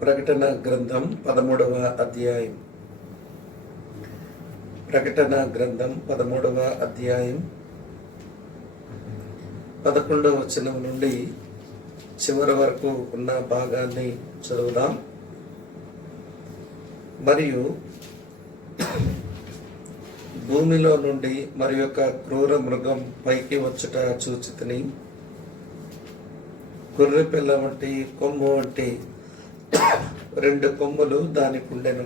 ప్రకటన గ్రంథం 13వ అధ్యాయం. ప్రకటన గ్రంథం 13వ అధ్యాయం 11వ వచనం నుండి చివరి వరకు ఉన్న భాగాన్ని చదువుదాం. మరియు భూమిలో నుండి మరి యొక్క క్రూర మృగం పైకి వచ్చుట చూచితిని. గొర్రె పిల్ల వంటి కొమ్ము వంటి 2 కొమ్ములు దానికి ఉండెను.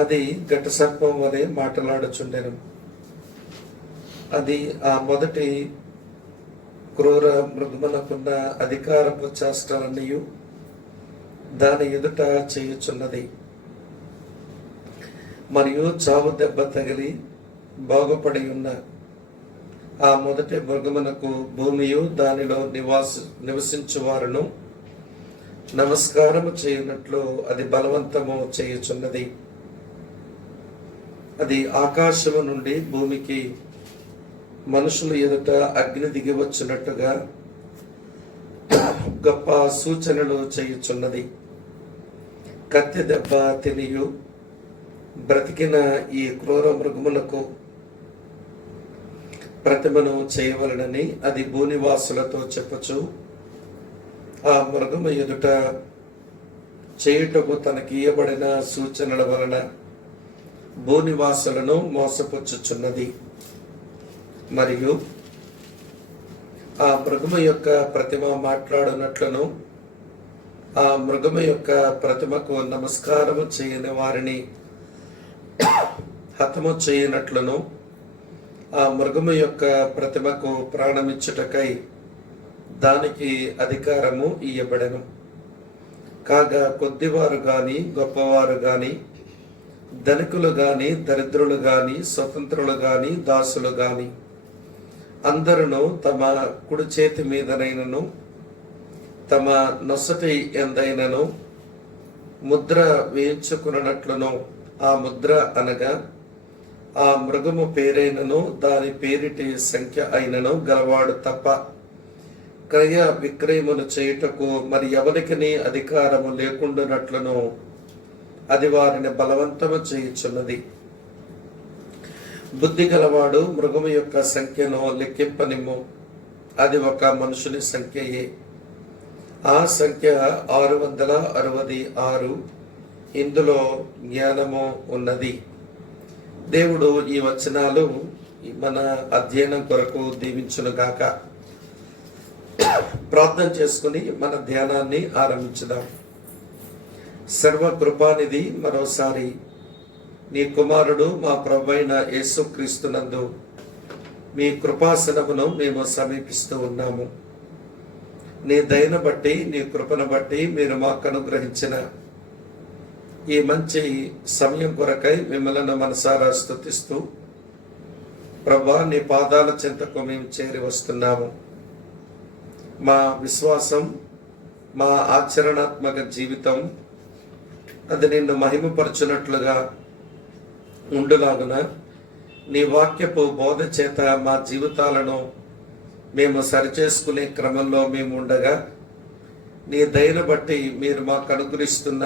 అది ఘట సర్పం వలె మాటలాడుచుండెను. అది ఆ మొదటి క్రూర మృగమునకున్న అధికారపు చేష్టలన్నీయు దాని ఎదుట చేయుచున్నది. మరియు చావు దెబ్బ తగిలి బాగుపడి ఉన్న ఆ మొదటి మృగమునకు భూమియు దానిలో నివసించువారును నమస్కారము చేయునట్లు అది బలవంతము చేయుచున్నది. అది ఆకాశము నుండి భూమికి మనుషులు ఎదుట అగ్ని దిగి వచ్చినట్టుగా గొప్ప సూచనలు చేయుచున్నది. కత్తి దెబ్బ తినియు బ్రతికిన ఈ క్రూర మృగములకు ప్రతిమను చేయవలనని అది భూనివాసులతో చెప్పుచు ఆ మృగము ఎదుట చేయుటకు తనకి ఇయ్యబడిన సూచనల వలన భూనివాసులను మోసపుచ్చుచున్నది. మరియు ఆ మృగము యొక్క ప్రతిమ మాట్లాడునట్లును ఆ మృగము యొక్క ప్రతిమకు నమస్కారము చేయని వారిని హతము చేయనట్లును ఆ మృగము యొక్క ప్రతిమకు ప్రాణమిచ్చుటకై దానికి అధికారము ఇయ్యబడెను. కాగా కొద్దివారు గాని గొప్పవారు గాని ధనికులు గాని దరిద్రులు గాని స్వతంత్రులు గాని దాసులు గాని అందరూ తమ కుడి చేతి మీదనైనను తమ నొసటి ఎందైనను ముద్ర వేయించుకున్నట్లును ఆ ముద్ర అనగా ఆ మృగము పేరైనను దాని పేరిటి సంఖ్య అయినను గలవాడు తప్ప క్రయ విక్రయములు చేయుటకు మరి ఎవరికిని అధికారము లేకుండానట్లును అది వారిని బలవంతము చేయుచున్నది. బుద్ధి గలవాడు మృగము యొక్క సంఖ్యను లెక్కింపనిమ్ము. అది ఒక మనుషుని సంఖ్యయే. ఆ సంఖ్య 666. ఇందులో జ్ఞానము ఉన్నది. దేవుడు ఈ వచనాలు మన అధ్యయనం కొరకు దీవించునుగాక. ప్రార్థన చేసుకుని మన ధ్యానాన్ని ఆరంభించుదాం. సర్వకృపానిధి మరోసారి నీ కుమారుడు మా ప్రభువైన యేసుక్రీస్తునందు మీ కృపాసనమును మేము సమీపిస్తూ ఉన్నాము. నీ దయను బట్టి నీ కృపను బట్టి మీరు మాకు అనుగ్రహించిన ఈ మంచి సమయం కొరకై మిమ్మల్ని మనసారా స్తుతిస్తూ ప్రభువా నీ పాదాల చెంతకు మేము చేరి వస్తున్నాము. మా విశ్వాసం మా ఆచరణాత్మక జీవితం అది నిన్ను మహిమపరచునట్లుగా ఉండులాగున నీ వాక్యపు బోధ చేత మా జీవితాలను మేము సరిచేసుకునే క్రమంలో మేము ఉండగా నీ దయను బట్టి మీరు మాకు అనుగ్రహిస్తున్న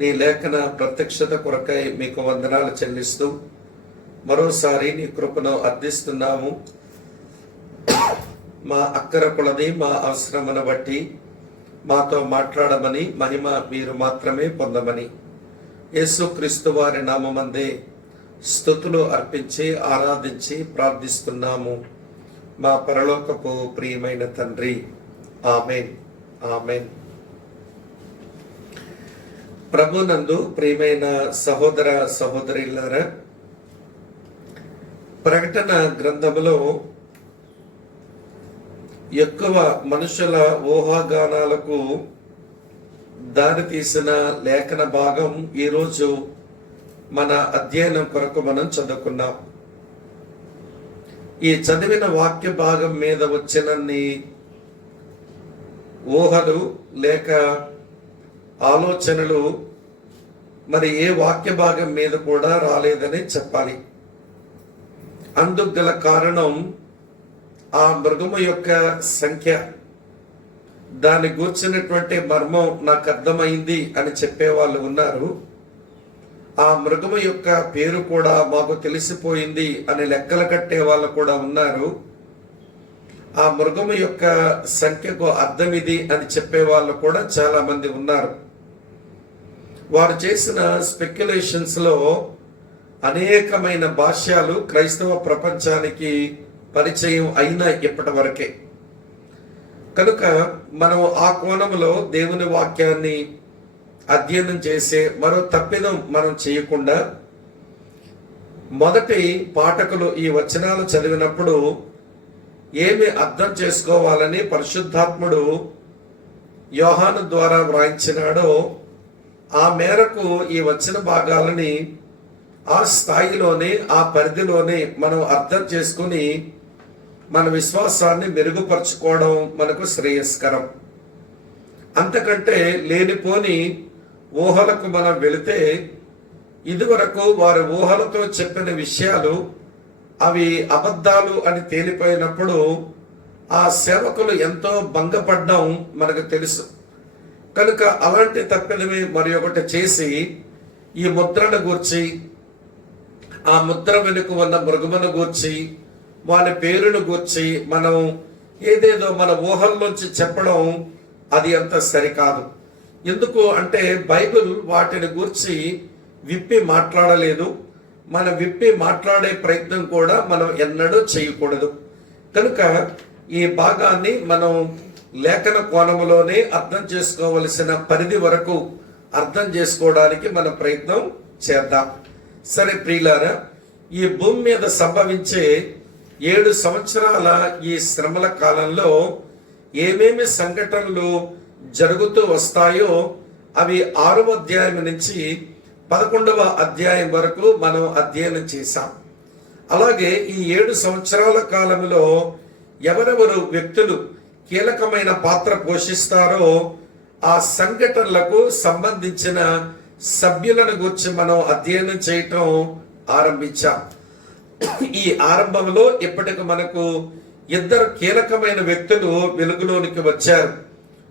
నీ లేఖన ప్రత్యక్షత కొరకై మీకు వందనాలు చెల్లిస్తూ మరోసారి నీ కృపను అర్థిస్తున్నాము. మా అక్కర కొలది మా అవసరమును బట్టి మాతో మాట్లాడమని మహిమ మీరు మాత్రమే పొందమని యేసుక్రీస్తు వారి నామమందే స్తుతులు అర్పించి ఆరాధించి ప్రార్థిస్తున్నాము మా పరలోకపు ప్రియమైన తండ్రి. Amen, amen. ప్రభునందు ప్రియమైన సహోదర సహోదరులారా, ప్రకటన గ్రంథములో ఎక్కువ మనుషుల ఊహాగానాలకు దారితీసిన లేఖన భాగం ఈరోజు మన అధ్యయనం కొరకు మనం చదువుకున్నాం. ఈ చదివిన వాక్య భాగం మీద వచ్చినన్ని ఊహలు లేక ఆలోచనలు మరి ఏ వాక్య భాగం మీద కూడా రాలేదని చెప్పాలి. అందుకు గల కారణం ఆ మృగము యొక్క సంఖ్య దాన్ని గూర్చినటువంటి మర్మం నాకు అర్థమైంది అని చెప్పేవాళ్ళు ఉన్నారు. ఆ మృగము యొక్క పేరు కూడా మాకు తెలిసిపోయింది అని లెక్కలు కట్టే వాళ్ళు కూడా ఉన్నారు. ఆ మృగము యొక్క సంఖ్యకు అర్థం ఇది అని చెప్పే వాళ్ళు కూడా చాలా మంది ఉన్నారు. వారు చేసిన స్పెక్యులేషన్స్ లో అనేకమైన భాష్యాలు క్రైస్తవ ప్రపంచానికి పరిచయం అయిన ఇప్పటి వరకే. కనుక మనం ఆ కోణంలో దేవుని వాక్యాన్ని అధ్యయనం చేసే మరో తప్పిదం మనం చేయకుండా, మొదటి పాఠకులు ఈ వచనాలు చదివినప్పుడు ఏమి అర్థం చేసుకోవాలని పరిశుద్ధాత్ముడు యోహాను ద్వారా వ్రాయించినాడో ఆ మేరకు ఈ వచన భాగాలని ఆ స్థాయిలోనే, ఆ పరిధిలోనే మనం అర్థం చేసుకుని మన విశ్వాసాన్ని మెరుగుపరుచుకోవడం మనకు శ్రేయస్కరం. అంతకంటే లేనిపోని ఊహలకు మనం వెళితే, ఇదివరకు వారి ఊహలతో చెప్పిన విషయాలు అవి అబద్ధాలు అని తేలిపోయినప్పుడు ఆ సేవకులు ఎంతో భంగపడ్డం మనకు తెలుసు. కనుక అలాంటి తప్పిదమే మరి ఒకటి చేసి ఈ ముద్రను గూర్చి, ఆ ముద్ర వెనుక ఉన్న మృగమును గూర్చి, వాని పేరును గూర్చి మనం ఏదేదో మన ఊహల్లోంచి చెప్పడం అది అంత సరికాదు. ఎందుకు అంటే బైబిల్ వాటిని గూర్చి విప్పి మాట్లాడలేదు. మన విప్పి మాట్లాడే ప్రయత్నం కూడా మనం ఎన్నడూ చేయకూడదు. కనుక ఈ భాగాన్ని మనం లేఖన కోణములోనే అర్థం చేసుకోవలసిన పరిధి వరకు అర్థం చేసుకోవడానికి మన ప్రయత్నం చేద్దాం. సరే ప్రియులారా, ఈ భూమి మీద సంభవించే 7 సంవత్సరాల ఈ శ్రమల కాలంలో ఏమేమి సంఘటనలు జరుగుతూ వస్తాయో అవి 6వ అధ్యాయం నుంచి 11వ అధ్యాయం వరకు మనం అధ్యయనం చేశాం. అలాగే ఈ 7 సంవత్సరాల కాలంలో ఎవరెవరు వ్యక్తులు కీలకమైన పాత్ర పోషిస్తారో ఆ సంఘటనలకు సంబంధించిన సభ్యులను గురించి మనం అధ్యయనం చేయటం ఆరంభించాం. ఈ ఆరంభంలో ఇప్పటికి మనకు 2 కీలకమైన వ్యక్తులు వెలుగులోనికి వచ్చారు.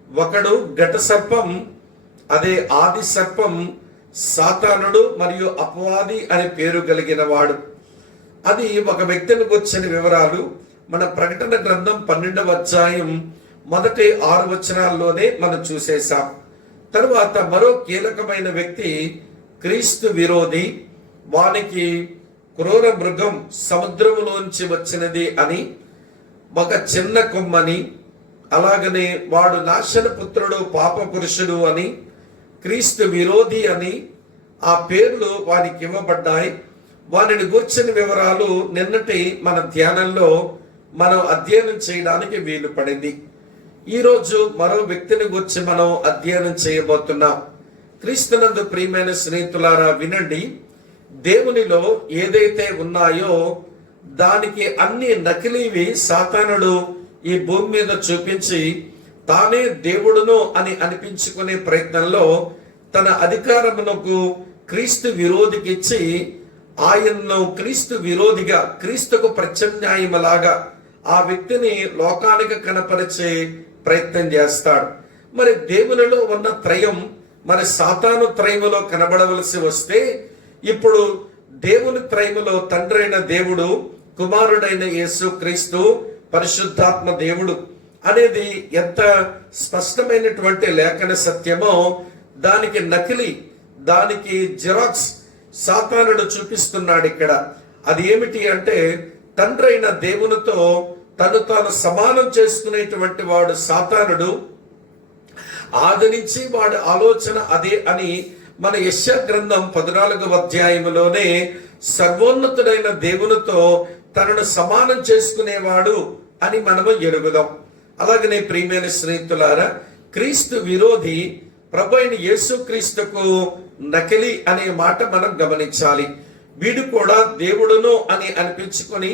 ఒకడు ఘట సర్పం, అదే ఆది సర్పం, సాతానుడు మరియు అపవాది అనే పేరు కలిగిన వాడు. అది ఒక వ్యక్తిని గుర్చిన వివరాలు మన ప్రకటన గ్రంథం 12వ అధ్యాయం మొదటి 6 వచనాల్లోనే మనం చూసేశాం. తరువాత మరో కీలకమైన వ్యక్తి క్రీస్తు విరోధి, వానికి క్రూర మృగం సముద్రములోంచి వచ్చినది అని, ఒక చిన్న కొమ్మని, అలాగనే వాడు నాశన పుత్రుడు, పాప పురుషుడు అని, క్రీస్తు విరోధి అని ఆ పేర్లు వానికి ఇవ్వబడ్డాయి. వారిని గూర్చిన వివరాలు నిన్నటి మన ధ్యానంలో మనం అధ్యయనం చేయడానికి వీలు పడింది. ఈరోజు మరో వ్యక్తిని గురించి మనం అధ్యయనం చేయబోతున్నాం. క్రీస్తునందు ప్రియమైన స్నేహితులారా వినండి, దేవునిలో ఏదైతే ఉన్నాయో దానికి అన్ని నకిలీవి సాతానుడు ఈ భూమి మీద చూపించి తానే దేవుడును అని అనిపించుకునే ప్రయత్నంలో తన అధికారమునకు క్రీస్తు విరోధికి ఇచ్చి ఆయన్ను క్రీస్తు విరోధిగా, క్రీస్తుకు ప్రత్యామ్నాయములాగా ఆ వ్యక్తిని లోకానికి కనపరిచే ప్రయత్నం చేస్తాడు. మరి దేవునిలో ఉన్న త్రయం మరి సాతాను త్రయములో కనబడవలసి వస్తే, ఇప్పుడు దేవుని త్రయములో తండ్రి అయిన దేవుడు, కుమారుడైన యేసు క్రీస్తు, పరిశుద్ధాత్మ దేవుడు అనేది ఎంత స్పష్టమైనటువంటి లేఖన సత్యమో దానికి నకిలీ, దానికి జిరాక్స్ సాతానుడు చూపిస్తున్నాడు ఇక్కడ. అది ఏమిటి అంటే, తండ్రి అయిన దేవునితో తను తాను సమానం చేసుకునేటువంటి వాడు సాతానుడు. ఆది నుంచి వాడి ఆలోచన అదే అని మన యెషయా గ్రంథం 14వ అధ్యాయంలోనే సర్వోన్నతుడైన దేవునితో తనను సమానం చేసుకునేవాడు అని మనము ఎరుగుదాం. అలాగనే ప్రియమైన స్నేహితులారా, క్రీస్తు విరోధి ప్రభు అయిన యేసు క్రీస్తుకు నకిలీ అనే మాట మనం గమనించాలి. వీడు కూడా దేవుడును అని అనిపించుకొని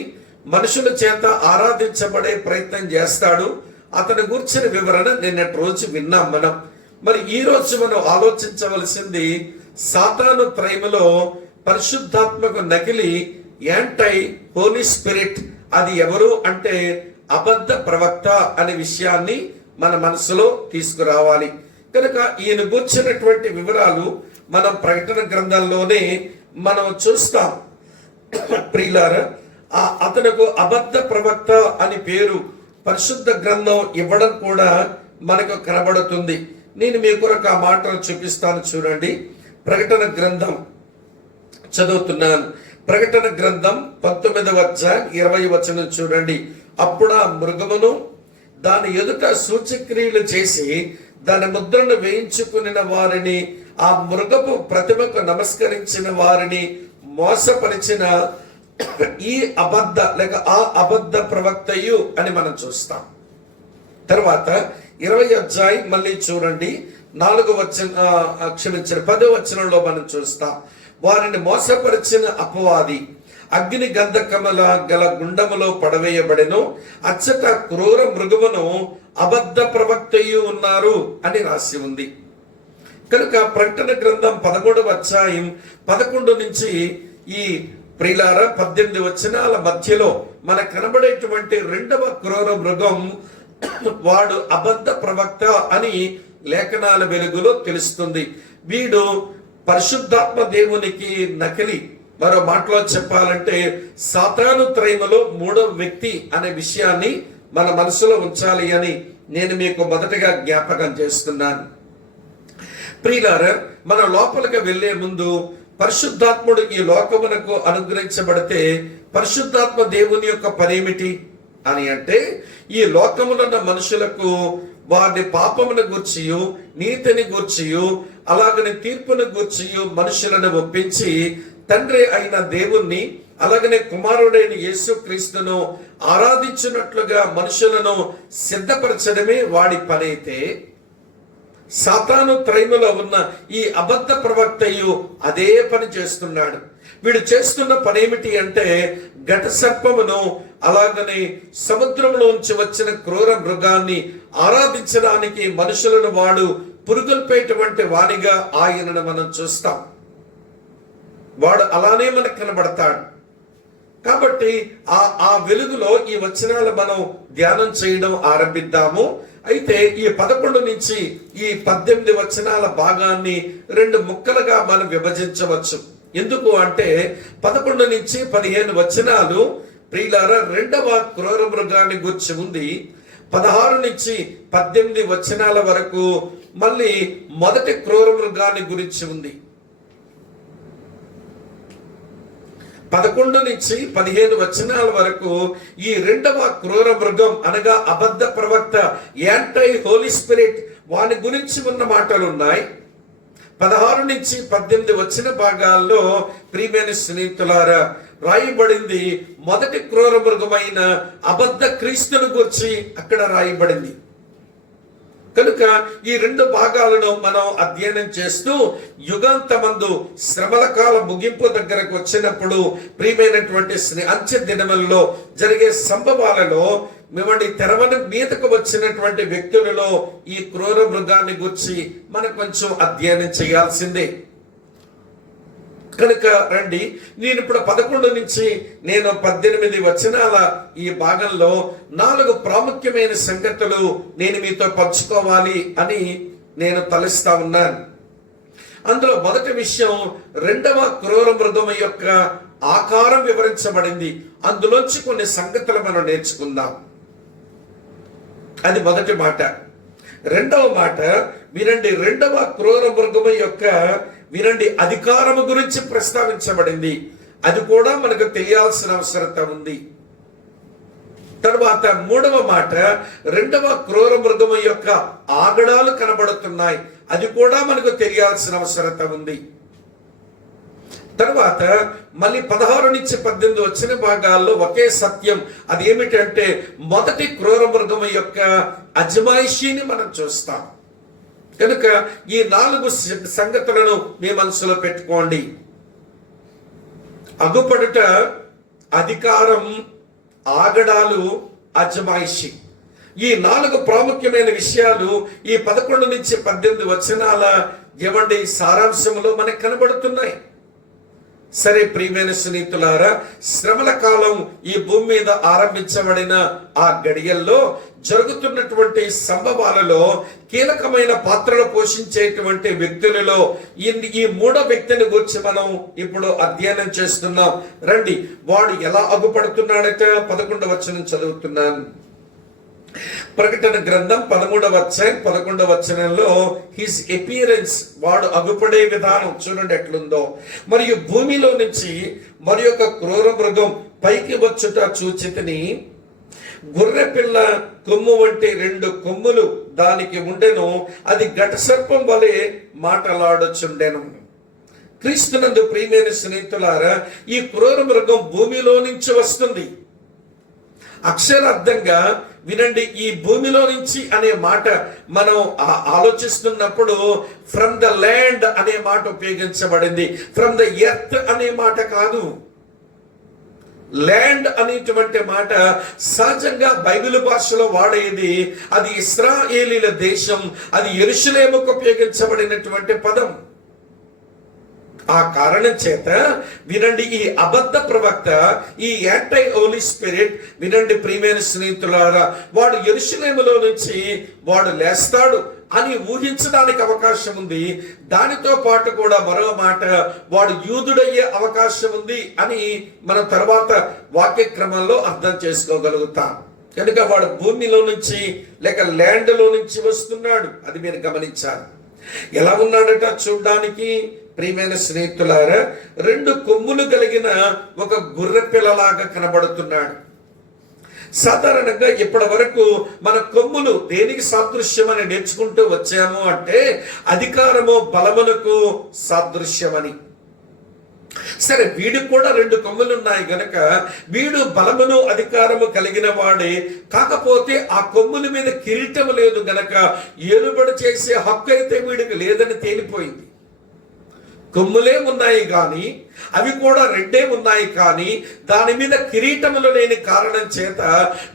మనుషుల చేత ఆరాధించబడే ప్రయత్నం చేస్తాడు. అతని గురించిన వివరణ నిన్నటి రోజు విన్నాం మనం. మరి ఈ రోజు మనం ఆలోచించవలసింది, సాతాను త్రయములో పరిశుద్ధాత్మకు నకిలీ యాంటై హోలీ స్పిరిట్ అది ఎవరు అంటే అబద్ధ ప్రవక్త అనే విషయాన్ని మన మనసులో తీసుకురావాలి. కనుక ఈయన గూర్చినటువంటి వివరాలు మనం ప్రకటన గ్రంథంలోనే మనం చూస్తాం. ప్రియులారా, అతనుకు అబద్ధ ప్రవక్త అని పేరు పరిశుద్ధ గ్రంథం ఇవ్వడం కూడా మనకు కనబడుతుంది. నేను మీ కొరకు ఆ మాటలు చూపిస్తాను, చూడండి. ప్రకటన గ్రంథం చదువుతున్నాను. ప్రకటన గ్రంథం 19వ అధ్యాయం 20వ వచనం చూడండి. అప్పుడు ఆ మృగమును దాని ఎదుట సూచక్రియలు చేసి దాని ముద్రను వేయించుకుని వారిని, ఆ మృగపు ప్రతిమకు నమస్కరించిన వారిని మోసపరిచిన ఈ అబద్ధ లేక ఆ అబద్ధ ప్రవక్తయు అని మనం చూస్తాం. తర్వాత 20వ అధ్యాయం మళ్ళీ చూడండి, 10వ వచనంలో మనం చూస్తాం. వారిని మోసపరిచిన అపవాది అగ్ని గంధకముల గల గుండములో పడవేయబడెను, అచ్చట క్రూర మృగమును అబద్ధ ప్రవక్తయు ఉన్నారు అని రాసి ఉంది. కనుక ప్రకటన గ్రంథం 13వ అధ్యాయం 11 నుంచి ఈ ప్రియులార 18 వచనాల మధ్యలో మనకు కనబడేటువంటి రెండవ క్రూర మృగం వాడు అబద్ధ ప్రవక్త అని లేఖనాల వెలుగులో తెలుస్తుంది. వీడు పరిశుద్ధాత్మ దేవునికి నకిలీ. మరో మాటలో చెప్పాలంటే సాతాను త్రయములో 3వ వ్యక్తి అనే విషయాన్ని మన మనసులో ఉంచాలి అని నేను మీకు మొదటగా జ్ఞాపకం చేస్తున్నాను. ప్రియులారా, మన లోపలికి వెళ్లే ముందు పరిశుద్ధాత్ముడు ఈ లోకమునకు అనుగ్రహించబడితే పరిశుద్ధాత్మ దేవుని యొక్క పనేమిటి అని అంటే, ఈ లోకములో ఉన్న మనుషులకు వారి పాపమును గూర్చియు నీతిని గూర్చియు అలాగనే తీర్పును గూర్చియు మనుషులను ఒప్పించి తండ్రి అయిన దేవుణ్ణి అలాగనే కుమారుడైన యేసుక్రీస్తును ఆరాధించినట్లుగా మనుషులను సిద్ధపరచడమే వాడి పని అయితే, సాతాను త్రయములో ఉన్న ఈ అబద్ధ ప్రవక్తయు అదే పని చేస్తున్నాడు. వీడు చేస్తున్న పని ఏమిటి అంటే, ఘట సర్పమును అలాగనే సముద్రంలోంచి వచ్చిన క్రూర మృగాన్ని ఆరాధించడానికి మనుషులను వాడు పురుగొల్పేటువంటి వానిగా ఆయనను మనం చూస్తాం. వాడు అలానే మనకు కనబడతాడు. కాబట్టి ఆ వెలుగులో ఈ వచనాలు మనం ధ్యానం చేయడం ఆరంభిద్దాము. అయితే ఈ 11 నుంచి ఈ 18 వచనాల భాగాన్ని 2 ముక్కలుగా మనం విభజించవచ్చు. ఎందుకు అంటే 11 నుంచి 15 వచనాలు ప్రియులారా రెండవ క్రూర మృగాన్ని గురించి ఉంది. 16 నుంచి 18 వచనాల వరకు మళ్ళీ మొదటి క్రూర మృగాన్ని గురించి ఉంది. 11 నుంచి 15 వచనాల వరకు ఈ రెండవ క్రూర మృగం అనగా అబద్ధ ప్రవక్త, యాంటై హోలీ స్పిరిట్, వాని గురించి ఉన్న మాటలు ఉన్నాయి. 16 నుంచి 18 వచ్చిన భాగాల్లో ప్రియమైన స్నేహితులారా రాయబడింది మొదటి క్రూర మృగమైన అబద్ధ క్రీస్తును గురించి అక్కడ రాయబడింది. కనుక ఈ 2 భాగాలను మనం అధ్యయనం చేస్తూ యుగాంతమందు శ్రమల కాల ముగింపు దగ్గరకు వచ్చినప్పుడు ప్రియమైనటువంటి అంత్య దినములలో జరిగే సంభవాలలో మిమ్మల్ని తెరవని మీదకు వచ్చినటువంటి వ్యక్తులలో ఈ క్రూర మృగాన్ని గురించి మనం కొంచెం అధ్యయనం చేయాల్సిందే. కనుక రండి, నేను ఇప్పుడు 11 నుంచి 18 వచనాల ఈ భాగంలో 4 ప్రాముఖ్యమైన సంగతులు నేను మీతో పంచుకోవాలి అని నేను తలస్తా ఉన్నాను. అందులో మొదటి విషయం, రెండవ క్రూర మృగం యొక్క ఆకారం వివరించబడింది. అందులోంచి కొన్ని సంగతులు మనం నేర్చుకుందాం. అది మొదటి మాట. రెండవ మాట వినండి, రెండవ క్రూర మృగము యొక్క వినండి అధికారము గురించి ప్రస్తావించబడింది. అది కూడా మనకు తెలియాల్సిన అవసరత ఉంది. తర్వాత మూడవ మాట, రెండవ క్రూర మృగము యొక్క ఆగడాలు కనబడుతున్నాయి. అది కూడా మనకు తెలియాల్సిన అవసరత ఉంది. తర్వాత మళ్ళీ 16 నుంచి 18 వచ్చిన భాగాల్లో ఒకే సత్యం. అది ఏమిటంటే మొదటి క్రూర మృగము యొక్క అజమాయిషీని మనం చూస్తాం. కనుక ఈ 4 సంగతులను మీ మనసులో పెట్టుకోండి. అగుపడుట, అధికారం, ఆగడాలు, అజమాయిషి. ఈ 4 ప్రాముఖ్యమైన విషయాలు ఈ 11 నుంచి 18 వచనాల ఏమండి సారాంశంలో మనకు కనబడుతున్నాయి. సరే ప్రియమైన స్నేహితులారా, శ్రమల కాలం ఈ భూమి మీద ఆరంభించబడిన ఆ గడియల్లో జరుగుతున్నటువంటి సంభవాలలో కీలకమైన పాత్రలు పోషించేటువంటి వ్యక్తులలో ఈ మూడో వ్యక్తిని గురించి మనం ఇప్పుడు అధ్యయనం చేస్తున్నాం. రండి, వాడు ఎలా అగుపడుతున్నాడట 11వ వచనం చదువుతున్నాను. ప్రకటన గ్రంథం 13వ అధ్యాయం 11వ వచనంలో హిస్ అపియరెన్స్, వాడు అగుపడే విధానం చూడండి ఎట్లుందో. మరియు భూమిలో నుంచి మరి ఒక క్రూర మృగం పైకి వచ్చుట చూచితిని. గొర్రె పిల్ల కొమ్ము వంటి 2 కొమ్ములు దానికి ఉండెను, అది ఘట సర్పం వలె మాటలాడుచుండెను. క్రీస్తునందు ప్రియమైన స్నేహితులారా, ఈ క్రూర మృగం భూమిలో నుంచి వస్తుంది. అక్షరార్థంగా వినండి, ఈ భూమిలో నుంచి అనే మాట మనం ఆలోచిస్తున్నప్పుడు ఫ్రమ్ ద ల్యాండ్ అనే మాట ఉపయోగించబడింది, ఫ్రమ్ ద ఎర్త్ అనే మాట కాదు. ల్యాండ్ అనేటువంటి మాట సహజంగా బైబిల్ భాషలో వాడేది, అది ఇశ్రాయేలీల దేశం, అది యెరూషలేముకు ఉపయోగించబడినటువంటి పదం. ఆ కారణం చేత వినండి, ఈ అబద్ధ ప్రవక్త, ఈ యాంటై హోలీ స్పిరిట్, వినండి ప్రియమైన స్నేహితులారా, వాడు యెరూషలేములో నుంచి వాడు లేస్తాడు అని ఊహించడానికి అవకాశం ఉంది. దానితో పాటు కూడా మరో మాట, వాడు యూదుడయ్యే అవకాశం ఉంది అని మనం తర్వాత వాక్య క్రమంలో అర్థం చేసుకోగలుగుతాం. కనుక వాడు భూమిలో నుంచి లేక ల్యాండ్లో నుంచి వస్తున్నాడు, అది మీరు గమనించాలి. ఎలా ఉన్నాడట చూడ్డానికి ప్రియమైన స్నేహితులారా, 2 కొమ్ములు కలిగిన ఒక గొర్రె పిల్లలాగా కనబడుతున్నాడు. సాధారణంగా ఇప్పటి వరకు మన కొమ్ములు దేనికి సాదృశ్యమని నేర్చుకుంటూ వచ్చాము అంటే అధికారము బలమునకు సాదృశ్యమని. సరే, వీడికి కూడా 2 కొమ్ములు ఉన్నాయి గనక వీడు బలమును అధికారము కలిగిన వాడే. కాకపోతే ఆ కొమ్ముల మీద కిరీటం లేదు గనక ఏలుబడి చేసే హక్కు అయితే వీడికి లేదని తేలిపోయింది. కొమ్ములే ఉన్నాయి కానీ, అవి కూడా 2 ఉన్నాయి కానీ దాని మీద కిరీటములు లేని కారణం చేత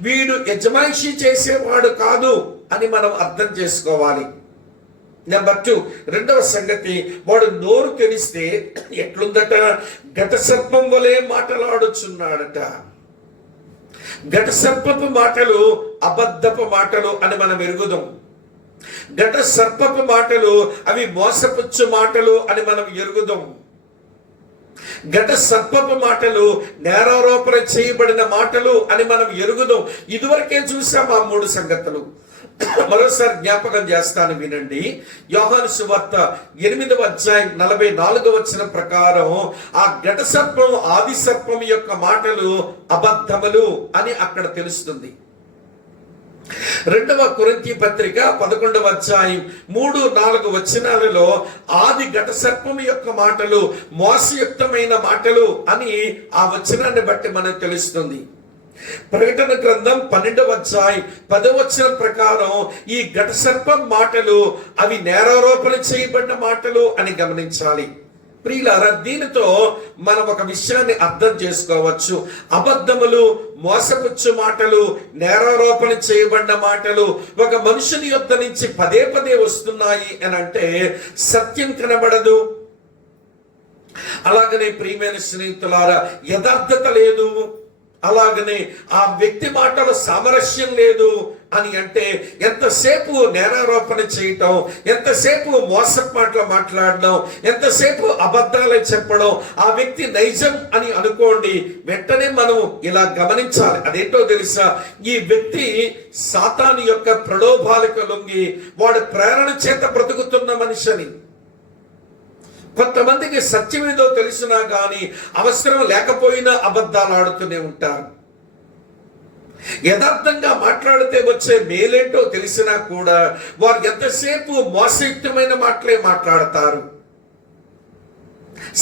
వీడు యజమాయిషి చేసేవాడు కాదు అని మనం అర్థం చేసుకోవాలి. నెంబర్ 2, రెండవ సంగతి, వాడు నోరు తెరిస్తే ఎట్లుందట, ఘట సర్పం వలె మాటలాడుచున్నాడట. ఘట సర్పపు మాటలు అబద్ధపు మాటలు అని మనం ఎరుగుదాం. ఘట సర్పపు మాటలు అవి మోసపుచ్చు మాటలు అని మనం ఎరుగుదాం. ఘట సర్పపు మాటలు నేరారోపణ చేయబడిన మాటలు అని మనం ఎరుగుదాం. ఇదివరకే చూసాం ఆ 3 సంగతులు. మరోసారి జ్ఞాపకం చేస్తాను వినండి. యోహాను సువార్త 8వ అధ్యాయం 44వ వచనం ప్రకారం ఆ ఘట సర్పం ఆది సర్పం యొక్క మాటలు అబద్ధములు అని అక్కడ తెలుస్తుంది. 2వ కొరింథీ పత్రిక 11వ అధ్యాయం 3-4 వచనాలలో ఆది ఘట సర్పం యొక్క మాటలు మోసయుక్తమైన మాటలు అని ఆ వచనాన్ని బట్టి మనకు తెలుస్తుంది. ప్రకటన గ్రంథం 12వ అధ్యాయం 10వ వచనం ప్రకారం ఈ ఘట సర్పం మాటలు అవి నేరారోపణ చేయబడిన మాటలు అని గమనించాలి. ప్రియులారా, దీనితో మనం ఒక విషయాన్ని అర్థం చేసుకోవచ్చు. అబద్ధములు, మోసపుచ్చు మాటలు, నేరారోపణ చేయబడిన మాటలు ఒక మనుషుని యొద్ద నుంచి పదే వస్తున్నాయి అని అంటే సత్యం కనబడదు. అలాగనే ప్రియమైన స్నేహితులారా, యథార్థత లేదు. అలాగనే ఆ వ్యక్తి మాటలో సామరస్యం లేదు అని అంటే ఎంతసేపు నేరారోపణ చేయటం, ఎంతసేపు మోసపు మాటలు మాట్లాడడం, ఎంతసేపు అబద్ధాలే చెప్పడం, ఆ వ్యక్తి నైజం అని అనుకోండి. వెంటనే మనం ఇలా గమనించాలి. అదేంటో తెలుసా, ఈ వ్యక్తి సాతాను యొక్క ప్రలోభాలకు లొంగి వాడు ప్రేరణ చేత బ్రతుకుతున్న మనిషిని. కొంతమందికి సత్యం ఏదో తెలిసినా కానీ అవసరం లేకపోయినా అబద్ధాలు ఆడుతూనే ఉంటారు. యథార్థంగా మాట్లాడితే వచ్చే మేలేంటో తెలిసినా కూడా వారు ఎంతసేపు మోసయుక్తమైన మాటలే మాట్లాడతారు.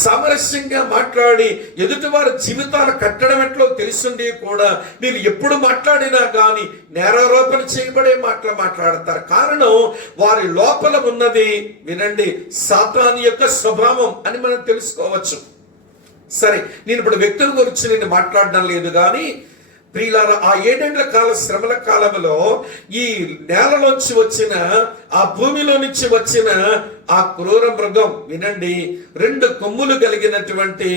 సామరస్యంగా మాట్లాడి ఎదుటి వారి జీవితాలు కట్టడం ఎట్లో తెలుసుండి కూడా మీరు ఎప్పుడు మాట్లాడినా కానీ నేరారోపణ చేయబడే మాటలు మాట్లాడతారు. కారణం వారి లోపల ఉన్నది వినండి సాతాను యొక్క స్వభావం అని మనం తెలుసుకోవచ్చు. సరే, నేను ఇప్పుడు వ్యక్తుల గురించి నేను మాట్లాడడం లేదు కానీ ప్రియులారా, ఆ 7 కాల శ్రమల కాలంలో ఈ నేలలోంచి వచ్చిన, ఆ భూమిలో నుంచి వచ్చిన ఆ క్రూర మృగం వినండి, 2 కొమ్ములు కలిగినటువంటి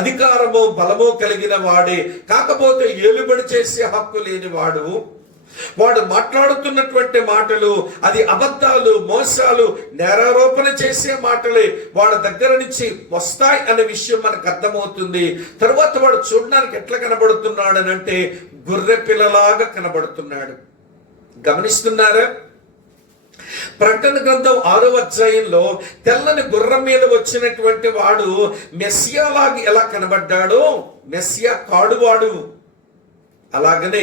అధికారము బలము కలిగిన వాడే, కాకపోతే ఏలుబడి చేసే హక్కు లేని వాడు. వాడు మాట్లాడుతున్నటువంటి మాటలు అది అబద్ధాలు, మోసాలు, నేరారోపణ చేసే మాటలే వాడి దగ్గర నుంచి వస్తాయి అనే విషయం మనకు అర్థమవుతుంది. తరువాత వాడు చూడడానికి ఎట్లా కనబడుతున్నాడు అని అంటే గొర్రె పిల్లలాగా కనబడుతున్నాడు. గమనిస్తున్నారా? ప్రకటన గ్రంథం 6వ అధ్యాయంలో తెల్లని గుర్రం మీద వచ్చినటువంటి వాడు మెస్సియాలాగా ఎలా కనబడ్డాడో, మెస్సియా కాడువాడు. అలాగనే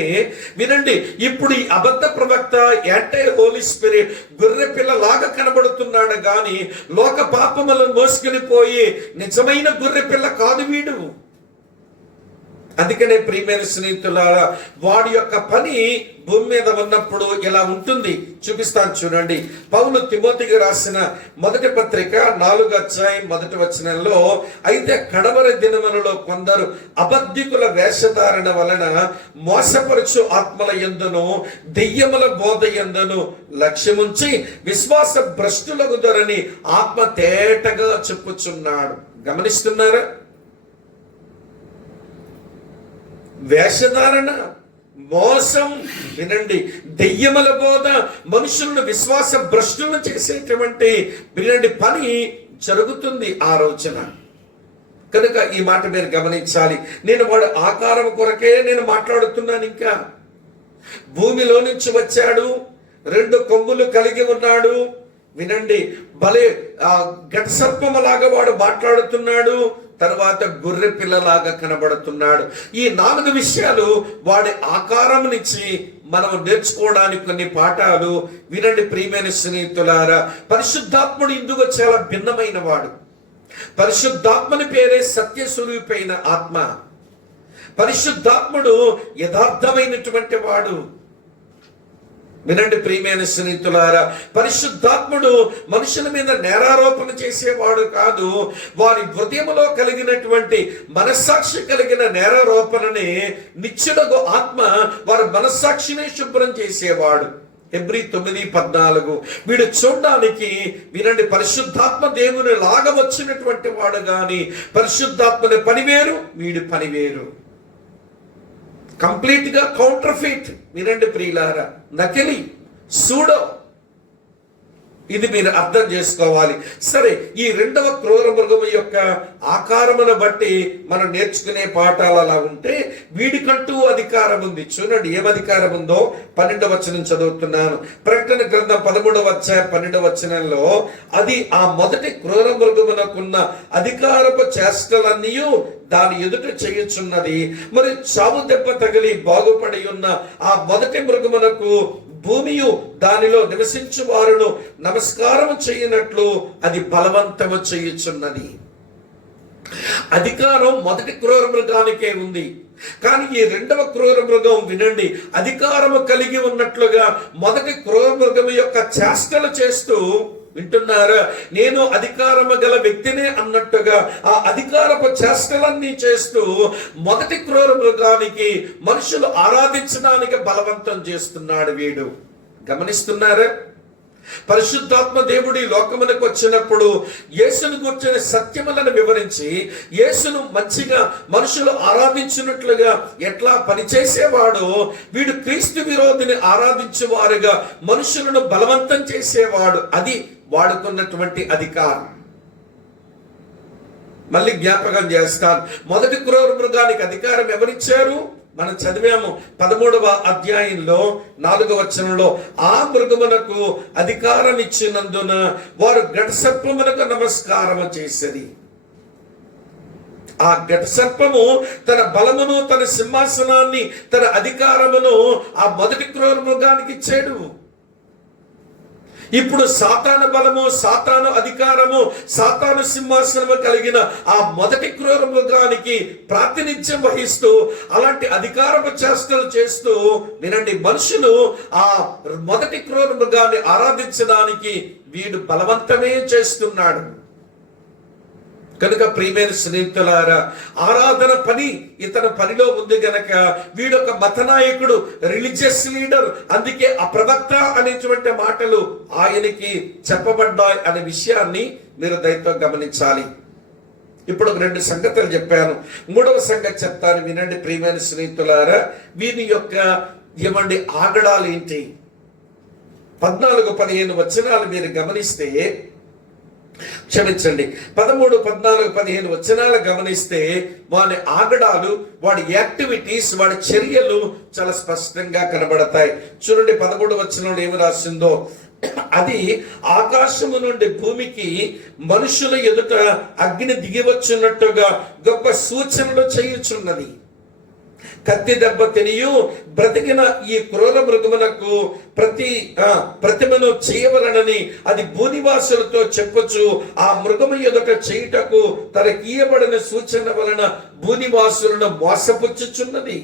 వినండి, ఇప్పుడు ఈ అబద్ధ ప్రవక్త యాంటీ హోలీ స్పిరిట్ గొర్రె పిల్లలాగా కనబడుతున్నాడు గాని లోక పాపములను మోసుకుని పోయి నిజమైన గొర్రె పిల్ల కాదు వీడు. అందుకనే ప్రియమైన స్నేహితులారా, వాడి యొక్క పని భూమి మీద ఉన్నప్పుడు ఇలా ఉంటుంది. చూపిస్తాను చూడండి. పౌలు తిమోతికి రాసిన మొదటి పత్రిక 4వ అధ్యాయం 1వ వచనంలో, అయితే కడవరి దినములలో కొందరు అబద్ధికుల వేషధారణ వలన మోసపరచు ఆత్మల యందును దెయ్యముల బోధ యందును లక్ష్యముంచి విశ్వాస భ్రష్టులగుదరని ఆత్మ తేటగా చెప్పుచున్నాడు. గమనిస్తున్నారా? వేషధారణ, మోసం, వినండి, దెయ్యముల బోధ, మనుషులను విశ్వాస భ్రష్టులను చేసేటువంటి వినండి పని జరుగుతుంది ఆ రోజున. కనుక ఈ మాట మీరు గమనించాలి. నేను వాడు ఆకారం కొరకే నేను మాట్లాడుతున్నాను. ఇంకా భూమిలో నుంచి వచ్చాడు, 2 కొమ్ములు కలిగి ఉన్నాడు. వినండి, భలే ఘటసర్పములాగా వాడు మాట్లాడుతున్నాడు. తర్వాత గొర్రె పిల్లలాగా కనబడుతున్నాడు. ఈ 4 విషయాలు వాడి ఆకారం నుంచి మనం నేర్చుకోవడానికి కొన్ని పాఠాలు. వినండి ప్రియమైన స్నేహితులారా, పరిశుద్ధాత్ముడు ఇందుకు చాలా భిన్నమైన వాడు. పరిశుద్ధాత్మని పేరే సత్యస్వరూపైన ఆత్మ. పరిశుద్ధాత్ముడు యథార్థమైనటువంటి వాడు. వినండి ప్రియమైన స్నేహితులారా, పరిశుద్ధాత్ముడు మనుషుల మీద నేరారోపణ చేసేవాడు కాదు. వారి హృదయములో కలిగినటువంటి మనస్సాక్షి కలిగిన నేరారోపణని నిత్యుడగు ఆత్మ వారి మనస్సాక్షిని శుభ్రం చేసేవాడు. హెబ్రీ 9:14. వీడు చూడడానికి వినండి పరిశుద్ధాత్మ దేవుని లాగా వచ్చినటువంటి వాడు గాని పరిశుద్ధాత్మని పనివేరు, వీడి పనివేరు. కంప్లీట్ గా కౌంటర్ఫీట్. వినండి ప్రియులారా, నకిలీ, సూడో. ఇది మీరు అర్థం చేసుకోవాలి. సరే, ఈ 2వ క్రూర మృగము యొక్క ఆకారమును బట్టి మనం నేర్చుకునే పాఠాలు అలా ఉంటే, వీడికంటూ అధికారం ఉంది. చూడండి ఏం అధికారం ఉందో 12వ వచనం చదువుతున్నాను. ప్రకటన గ్రంథం 13వ అధ్యాయం 12వ వచనంలో, అది ఆ మొదటి క్రూర మృగమునకున్న అధికారపు చేష్టలన్నీ దాని ఎదుట చేయుచున్నది. మరి చావు దెబ్బ తగిలి బాగుపడి ఉన్న ఆ మొదటి మృగమునకు భూమియు దానిలో నివసించు వారును నమస్కారం చేయనట్లు అది బలవంతము చేయుచున్నది. అధికారం మొదటి క్రూర మృగానికే ఉంది. కానీ ఈ 2వ క్రూర మృగం వినండి అధికారము కలిగి ఉన్నట్లుగా మొదటి క్రూర మృగం యొక్క చేష్టలు చేస్తూ, వింటున్నారా, నేను అధికారము గల వ్యక్తినే అన్నట్టుగా ఆ అధికారపు చేష్టలన్నీ చేస్తూ మొదటి క్రూర మృగానికి మనుషులు ఆరాధించడానికి బలవంతం చేస్తున్నాడు వీడు. గమనిస్తున్నారా? పరిశుద్ధాత్మ దేవుడి లోకమునకు వచ్చినప్పుడు యేసును గురించిన సత్యములను వివరించి యేసును మంచిగా మనుషులు ఆరాధించినట్లుగా ఎట్లా పనిచేసేవాడో, వీడు క్రీస్తు విరోధిని ఆరాధించేవారుగా మనుషులను బలవంతం చేసేవాడు. అది వాడుకున్నటువంటి అధికారం. మళ్ళీ జ్ఞాపకం చేస్తాను. మొదటి క్రూర మృగానికి అధికారం ఎవరిచ్చారు? మనం చదివాము 13వ అధ్యాయంలో 4వ వచనంలో, ఆ మృగమునకు అధికారం ఇచ్చినందున వారు ఘటసర్పమునకు నమస్కారం చేసిరి. ఆ ఘటసర్పము తన బలమును, తన సింహాసనాన్ని, తన అధికారమును ఆ మొదటి క్రూర మృగానికి ఇచ్చాడు. ఇప్పుడు సాతాను బలము, సాతాను అధికారము, సాతాను సింహాసనము కలిగిన ఆ మొదటి క్రూర మృగానికి ప్రాతినిధ్యం వహిస్తూ అలాంటి అధికారపు చేష్టలు చేస్తూ వినండి మనుషులు ఆ మొదటి క్రూర మృగాన్ని ఆరాధించడానికి వీడు బలవంతమే చేస్తున్నాడు. కనుక ప్రియమైన స్నేహితులారా, ఆరాధన పని ఇతని పనిలో ఉంది గనక వీడొక మత నాయకుడు, రిలీజియస్ లీడర్. అందుకే ఆ ప్రవక్త అనేటువంటి మాటలు ఆయనకి చెప్పబడ్డాయి అనే విషయాన్ని మీరు దయతో గమనించాలి. ఇప్పుడు ఒక 2 సంగతులు చెప్పాను. 3వ సంగతి చెప్తాను, వినండి ప్రియమైన స్నేహితులారా. వీని యొక్క ఏమండి ఆగడాలు ఏంటి? 14-15 వచనాలు మీరు గమనిస్తే, క్షమించండి, 13, 14, 15 వచనాలు గమనిస్తే వాడి ఆగడాలు, వాడి యాక్టివిటీస్, వాడి చర్యలు చాలా స్పష్టంగా కనబడతాయి. చూడండి 13 వచనంలో ఏమి రాసిందో. అది ఆకాశము నుండి భూమికి మనుషుల ఎదుట అగ్ని దిగివచ్చున్నట్టుగా గొప్ప సూచనలు చేయుచున్నది. కత్తి దెబ్బ తినియు బ్రతికిన ఈ క్రూర మృగమునకు ప్రతిమను చేయవలనని అది భూనివాసులతో చెప్పొచ్చు. ఆ మృగము ఎదుట చేయుటకు తనకీయబడిన సూచన వలన భూనివాసులను మోసపుచ్చుచున్నది.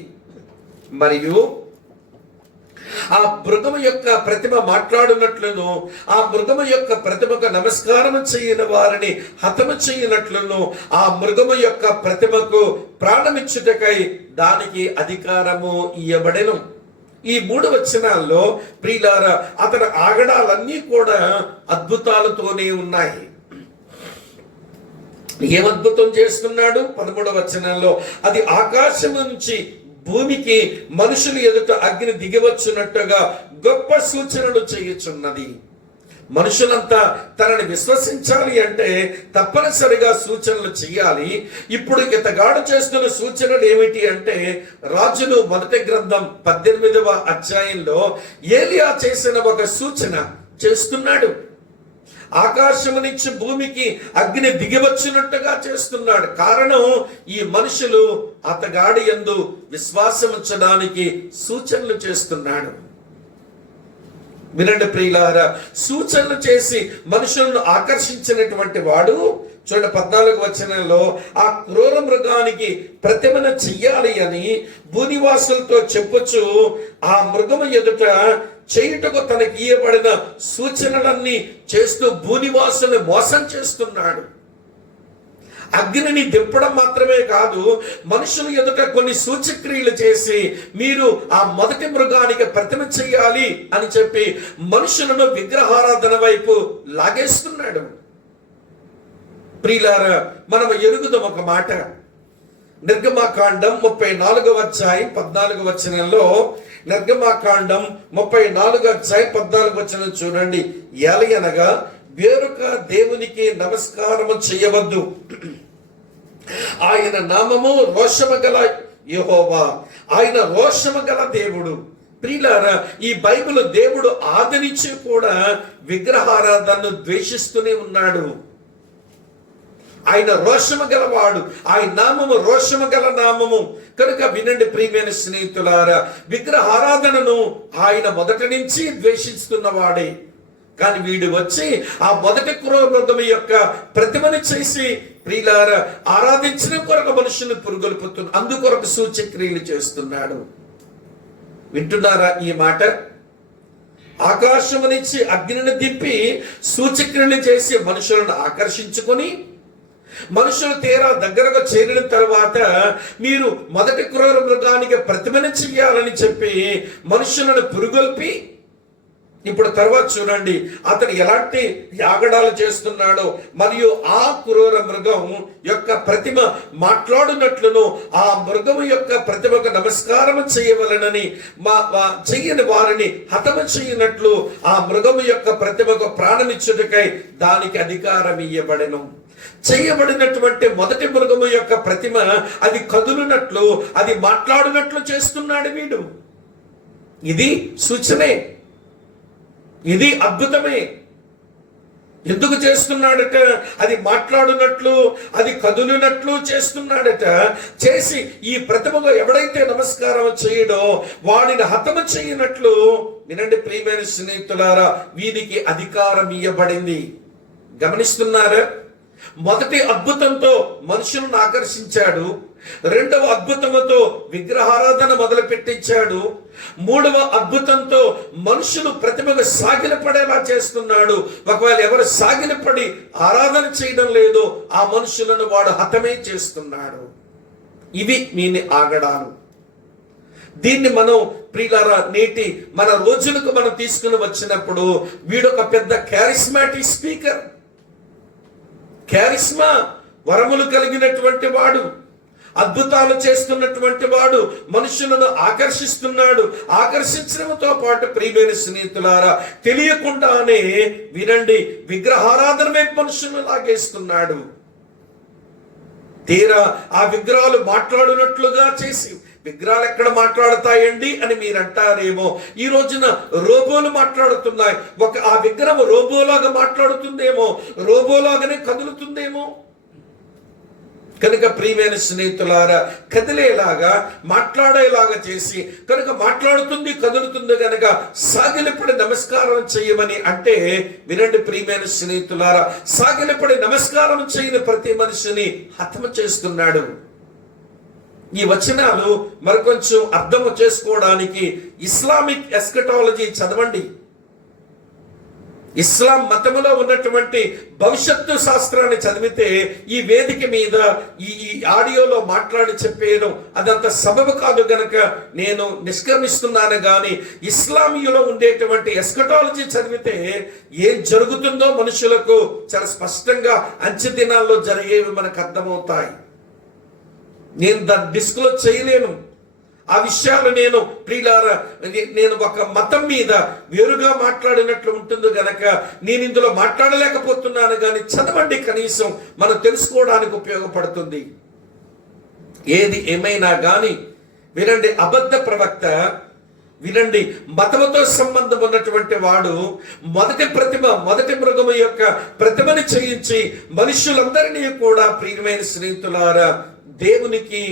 మరియు ఆ మృగము యొక్క ప్రతిమ మాట్లాడినట్లును, ఆ మృగము యొక్క ప్రతిమకు నమస్కారం చేయని వారిని హతము చేయనట్లును, ఆ మృగము యొక్క ప్రతిమకు ప్రాణమిచ్చుటకై దానికి అధికారము ఇయ్యబడెను. ఈ 3 వచనాల్లో ప్రియులారా, అతని ఆగడాలన్నీ కూడా అద్భుతాలతోనే ఉన్నాయి. ఏం అద్భుతం చేస్తున్నాడు? 13వ వచనంలో అది ఆకాశం నుంచి భూమికి మనుషులు ఎదుట అగ్ని దిగివచ్చున్నట్టుగా గొప్ప సూచనలు చేయుచున్నది. మనుషులంతా తనని విశ్వసించాలి అంటే తప్పనిసరిగా సూచనలు చేయాలి. ఇప్పుడు ఇతగాడు చేస్తున్న సూచనలు ఏమిటి అంటే, రాజులు 1వ గ్రంథం 18వ అధ్యాయంలో ఏలియా చేసిన ఒక సూచన చేస్తున్నాడు. ఆకాశము నుంచి భూమికి అగ్ని దిగివచ్చినట్టుగా చేస్తున్నాడు. కారణం, ఈ మనుషులు అతగాడి యందు విశ్వాసం ఉంచడానికి సూచనలు చేస్తున్నాడు. వినండి ప్రియులారా, సూచనలు చేసి మనుషులను ఆకర్షించినటువంటి వాడు, చూడండి 14వ వచనంలో, ఆ క్రూర మృగానికి ప్రతిమను చెయ్యాలి అని భూనివాసులతో చెప్పొచ్చు. ఆ మృగము ఎదుట చేయుటకు తనకి ఇయ్యబడిన సూచనలన్నీ చేస్తూ భూనివాసుని మోసం చేస్తున్నాడు. అగ్నిని దింపడం మాత్రమే కాదు, మనుషులు ఎదుట కొన్ని సూచక్రియలు చేసి మీరు ఆ మొదటి మృగానికి ప్రతిమ చెయ్యాలి అని చెప్పి మనుషులను విగ్రహారాధన వైపు లాగేస్తున్నాడు. ప్రియులారా, మనం ఎరుగుదాం ఒక మాట. నిర్గమాకాండం 34వ అధ్యాయం 14వ వచనంలో, నిర్గమాకాండం 34వ అధ్యాయం 14వ వచనం చూడండి. ఏలయనగా వేరొక దేవునికి నమస్కారము చేయవద్దు, ఆయన నామము రోషము గల యెహోవా, ఆయన రోషము గల దేవుడు. ప్రియులారా, ఈ బైబిల్ దేవుడు ఆదరించి కూడా విగ్రహారాధనను ద్వేషిస్తూనే ఉన్నాడు. ఆయన రోషము గలవాడు, ఆయన నామము రోషము గల నామము. కనుక వినండి ప్రియమైన స్నేహితులారా, విగ్రహారాధనను ఆయన మొదటి నుంచి ద్వేషిస్తున్నవాడే. కానీ వీడు వచ్చి ఆ మొదటి క్రూరమృగము యొక్క ప్రతిమను చేసి ప్రియులారా ఆరాధించిన కొరకు మనుషులు పురుగొల్పుతున్న, అందుకొరకు సూచక్రియలు చేస్తున్నాడు. వింటున్నారా ఈ మాట? ఆకాశము నుంచి అగ్నిని దింపి సూచక్రియలు చేసి మనుషులను ఆకర్షించుకొని, మనుషులు తీరా దగ్గరకు చేరిన తర్వాత మీరు మొదటి క్రూర మృగానికి ప్రతిమను చెయ్యాలని చెప్పి మనుషులను పురుగొల్పి, ఇప్పుడు తర్వాత చూడండి అతను ఎలాంటి యాగడాలు చేస్తున్నాడో, మరియు ఆ క్రూర మృగం యొక్క ప్రతిమ మాట్లాడినట్లును ఆ మృగము యొక్క ప్రతిమకు నమస్కారం చేయవలనని చెయ్యని వారిని హతము చేయనట్లు ఆ మృగము యొక్క ప్రతిమకు ప్రాణమిచ్చుటకై దానికి అధికారం ఇయ్యబడెను. చేయబడినటువంటి మొదటి మృగము యొక్క ప్రతిమ అది కదులునట్లు, అది మాట్లాడినట్లు చేస్తున్నాడు వీడు. ఇది సూచనే, ఇది అద్భుతమే. ఎందుకు చేస్తున్నాడట? అది మాట్లాడినట్లు, అది కదులునట్లు చేస్తున్నాడట. చేసి ఈ ప్రతిమగా ఎవడైతే నమస్కారం చేయడో వాడిని హతము చేయనట్లు. వినండి ప్రియమైన స్నేహితులారా, వీరికి అధికారం ఇవ్వబడింది. గమనిస్తున్నారా? మొదటి అద్భుతంతో మనుషులను ఆకర్షించాడు, రెండవ అద్భుతముతో విగ్రహారాధన మొదలు పెట్టించాడు, మూడవ అద్భుతంతో మనుషులు ప్రతిమగా సాగిలపడేలా చేస్తున్నాడు. ఒకవేళ ఎవరు సాగిలపడి ఆరాధన చేయడం లేదో ఆ మనుషులను వాడు హతమే చేస్తున్నాడు. ఇవి వీని ఆగడాలు. దీన్ని మనం ప్రియులారా నేటి మన రోజులకు మనం తీసుకుని వచ్చినప్పుడు వీడొక పెద్ద క్యారిస్మాటిక్ స్పీకర్, క్యారిస్మా వరములు కలిగినటువంటి వాడు, అద్భుతాలు చేస్తున్నటువంటి వాడు, మనుషులను ఆకర్షిస్తున్నాడు. ఆకర్షించడంతో పాటు ప్రియమైన స్నేహితులారా తెలియకుండానే వినండి, విగ్రహారాధన వైపు మనుషులను లాగేస్తున్నాడు. తీరా ఆ విగ్రహాలు మాట్లాడినట్లుగా చేసి, విగ్రహాలు ఎక్కడ మాట్లాడతాయండి అని మీరు అంటారేమో, ఈ రోజున రోబోలు మాట్లాడుతున్నాయి. ఆ విగ్రహం రోబోలాగా మాట్లాడుతుందేమో, రోబోలాగానే కదులుతుందేమో. కనుక ప్రియమైన స్నేహితులారా కదిలేలాగా మాట్లాడేలాగా చేసి, కనుక మాట్లాడుతుంది కదులుతుంది కనుక సాగిలపడి నమస్కారం చేయమని అంటే వినండి ప్రియమైన స్నేహితులారా, సాగిలపడి నమస్కారం చేయని ప్రతి మనిషిని హతము చేస్తున్నాడు. ఈ వచనాలు మరికొంచెం అర్థం చేసుకోవడానికి ఇస్లామిక్ ఎస్కటాలజీ చదవండి. ఇస్లాం మతములో ఉన్నటువంటి భవిష్యత్తు శాస్త్రాన్ని చదివితే ఈ వేదిక మీద ఈ ఆడియోలో మాట్లాడి చెప్పేను అదంత సబబు కాదు గనక నేను నిష్క్రమిస్తున్నాను. కానీ ఇస్లామీయులో ఉండేటువంటి ఎస్కటాలజీ చదివితే ఏం జరుగుతుందో మనుషులకు చాలా స్పష్టంగా అంచె దినాల్లో జరిగేవి మనకు అర్థమవుతాయి. నేను దాన్ని డిస్క్లోజ్ చేయలేను. ఆ విషయాలు నేను ఒక మతం మీద వేరుగా మాట్లాడినట్లు ఉంటుంది గనక నేను ఇందులో మాట్లాడలేకపోతున్నాను. కానీ చదవండి, కనీసం మనం తెలుసుకోవడానికి ఉపయోగపడుతుంది. ఏది ఏమైనా కానీ వినండి, అబద్ధ ప్రవక్త వినండి, మతముతో సంబంధం ఉన్నటువంటి వాడు మొదటి మృగము యొక్క ప్రతిమని చేయించి మనుషులందరినీ కూడా ప్రియమైన స్నేహితులారా దేవునికి,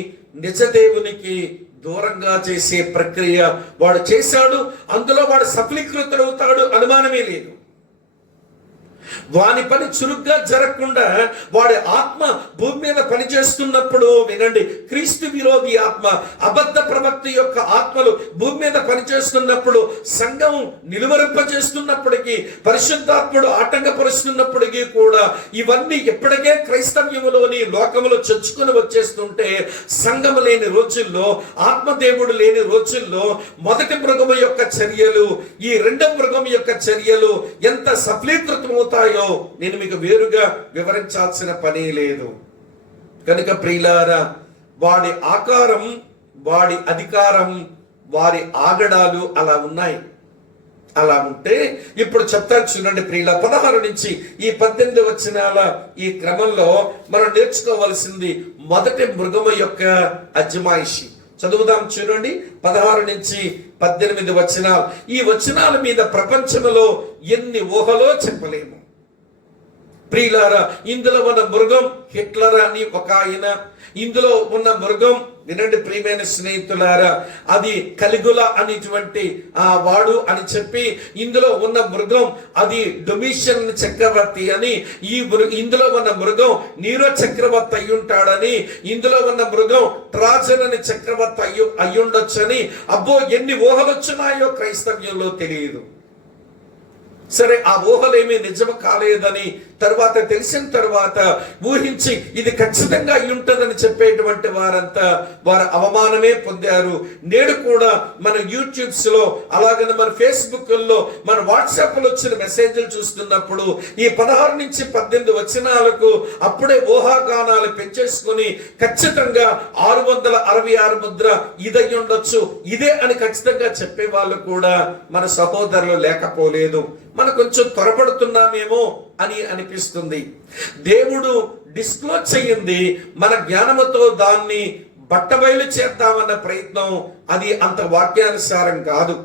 నిజ దేవునికి దూరంగా చేసే ప్రక్రియ వాడు చేశాడు. అందులో వాడు సఫలీకృతుడవుతాడు, అనుమానమే లేదు. వాని పని చురుగ్గా జరగకుండా వాడి ఆత్మ భూమి మీద పనిచేస్తున్నప్పుడు వినండి, క్రీస్తు విరోధి ఆత్మ, అబద్ధ ప్రవక్త యొక్క ఆత్మలు భూమి మీద పనిచేస్తున్నప్పుడు, సంఘం నిలువరింపజేస్తున్నప్పటికీ, పరిశుద్ధాత్ముడు ఆటంకపరుస్తున్నప్పటికీ కూడా ఇవన్నీ ఎప్పటికే క్రైస్తవ్యములోని లోకములో చొచ్చుకొని వచ్చేస్తుంటే, సంఘము లేని రోజుల్లో, ఆత్మదేవుడు లేని రోజుల్లో మొదటి మృగము యొక్క చర్యలు, ఈ రెండవ మృగము యొక్క చర్యలు ఎంత సఫలీకృతమవుతాయో నేను మీకు వేరుగా వివరించాల్సిన పని లేదు. కనుక ప్రియులారా, వాడి ఆకారం, వాడి అధికారం, వారి ఆగడాలు అలా ఉన్నాయి. అలా ఉంటే ఇప్పుడు చెప్తాను చూడండి ప్రియుల, 16 నుంచి ఈ 18 వచనాల ఈ క్రమంలో మనం నేర్చుకోవలసింది మొదటి మృగము యొక్క అజమాయిషి. చదువుదాం చూడండి, 16 నుంచి 18 వచనాలు. ఈ వచనాల మీద ప్రపంచంలో ఎన్ని ఊహలో చెప్పలేము ప్రియులారా. ఇందులో ఉన్న మృగం హిట్లర్ అని ఒక ఆయన, ఇందులో ఉన్న మృగం వినండి ప్రియమైన స్నేహితులారా అది కలిగుల అనేటువంటి వాడు అని చెప్పి, ఇందులో ఉన్న మృగం అది డొమిషియన్ చక్రవర్తి అని, ఇందులో ఉన్న మృగం నీరో చక్రవర్తి అయ్యుంటాడని, ఇందులో ఉన్న మృగం ట్రాజన్ అని చక్రవర్తి అయ్యుండొచ్చని. అబ్బో ఎన్ని ఊహలు వచ్చినాయో క్రైస్తవ్యంలో తెలియదు. సరే, ఆ ఊహలేమీ నిజము కాలేదని తర్వాత తెలిసిన తర్వాత ఊహించి ఇది ఖచ్చితంగా అయి ఉంటుందని చెప్పేటువంటి వారంతా వారు అవమానమే పొందారు. నేడు కూడా మన యూట్యూబ్స్ లో, అలాగనే మన ఫేస్బుక్ లో, మన వాట్సాప్ లో వచ్చిన మెసేజ్లు చూస్తున్నప్పుడు ఈ 16 నుంచి 18 వచనాలకు అప్పుడే ఊహాగానాలు పెంచేసుకుని ఖచ్చితంగా 666 ముద్ర ఇదై ఉండొచ్చు, ఇదే అని ఖచ్చితంగా చెప్పే వాళ్ళు కూడా మన సహోదరులు లేకపోలేదు. మనం కొంచెం త్వరపడుతున్నామేమో అని అనిపిస్తుంది. దేవుడు డిస్క్లోజ్ చెయ్యింది, మన జ్ఞానముతో దాన్ని బట్టబయలు చేద్దామన్న ప్రయత్నం అది అంత వాక్యానుసారం కాదు.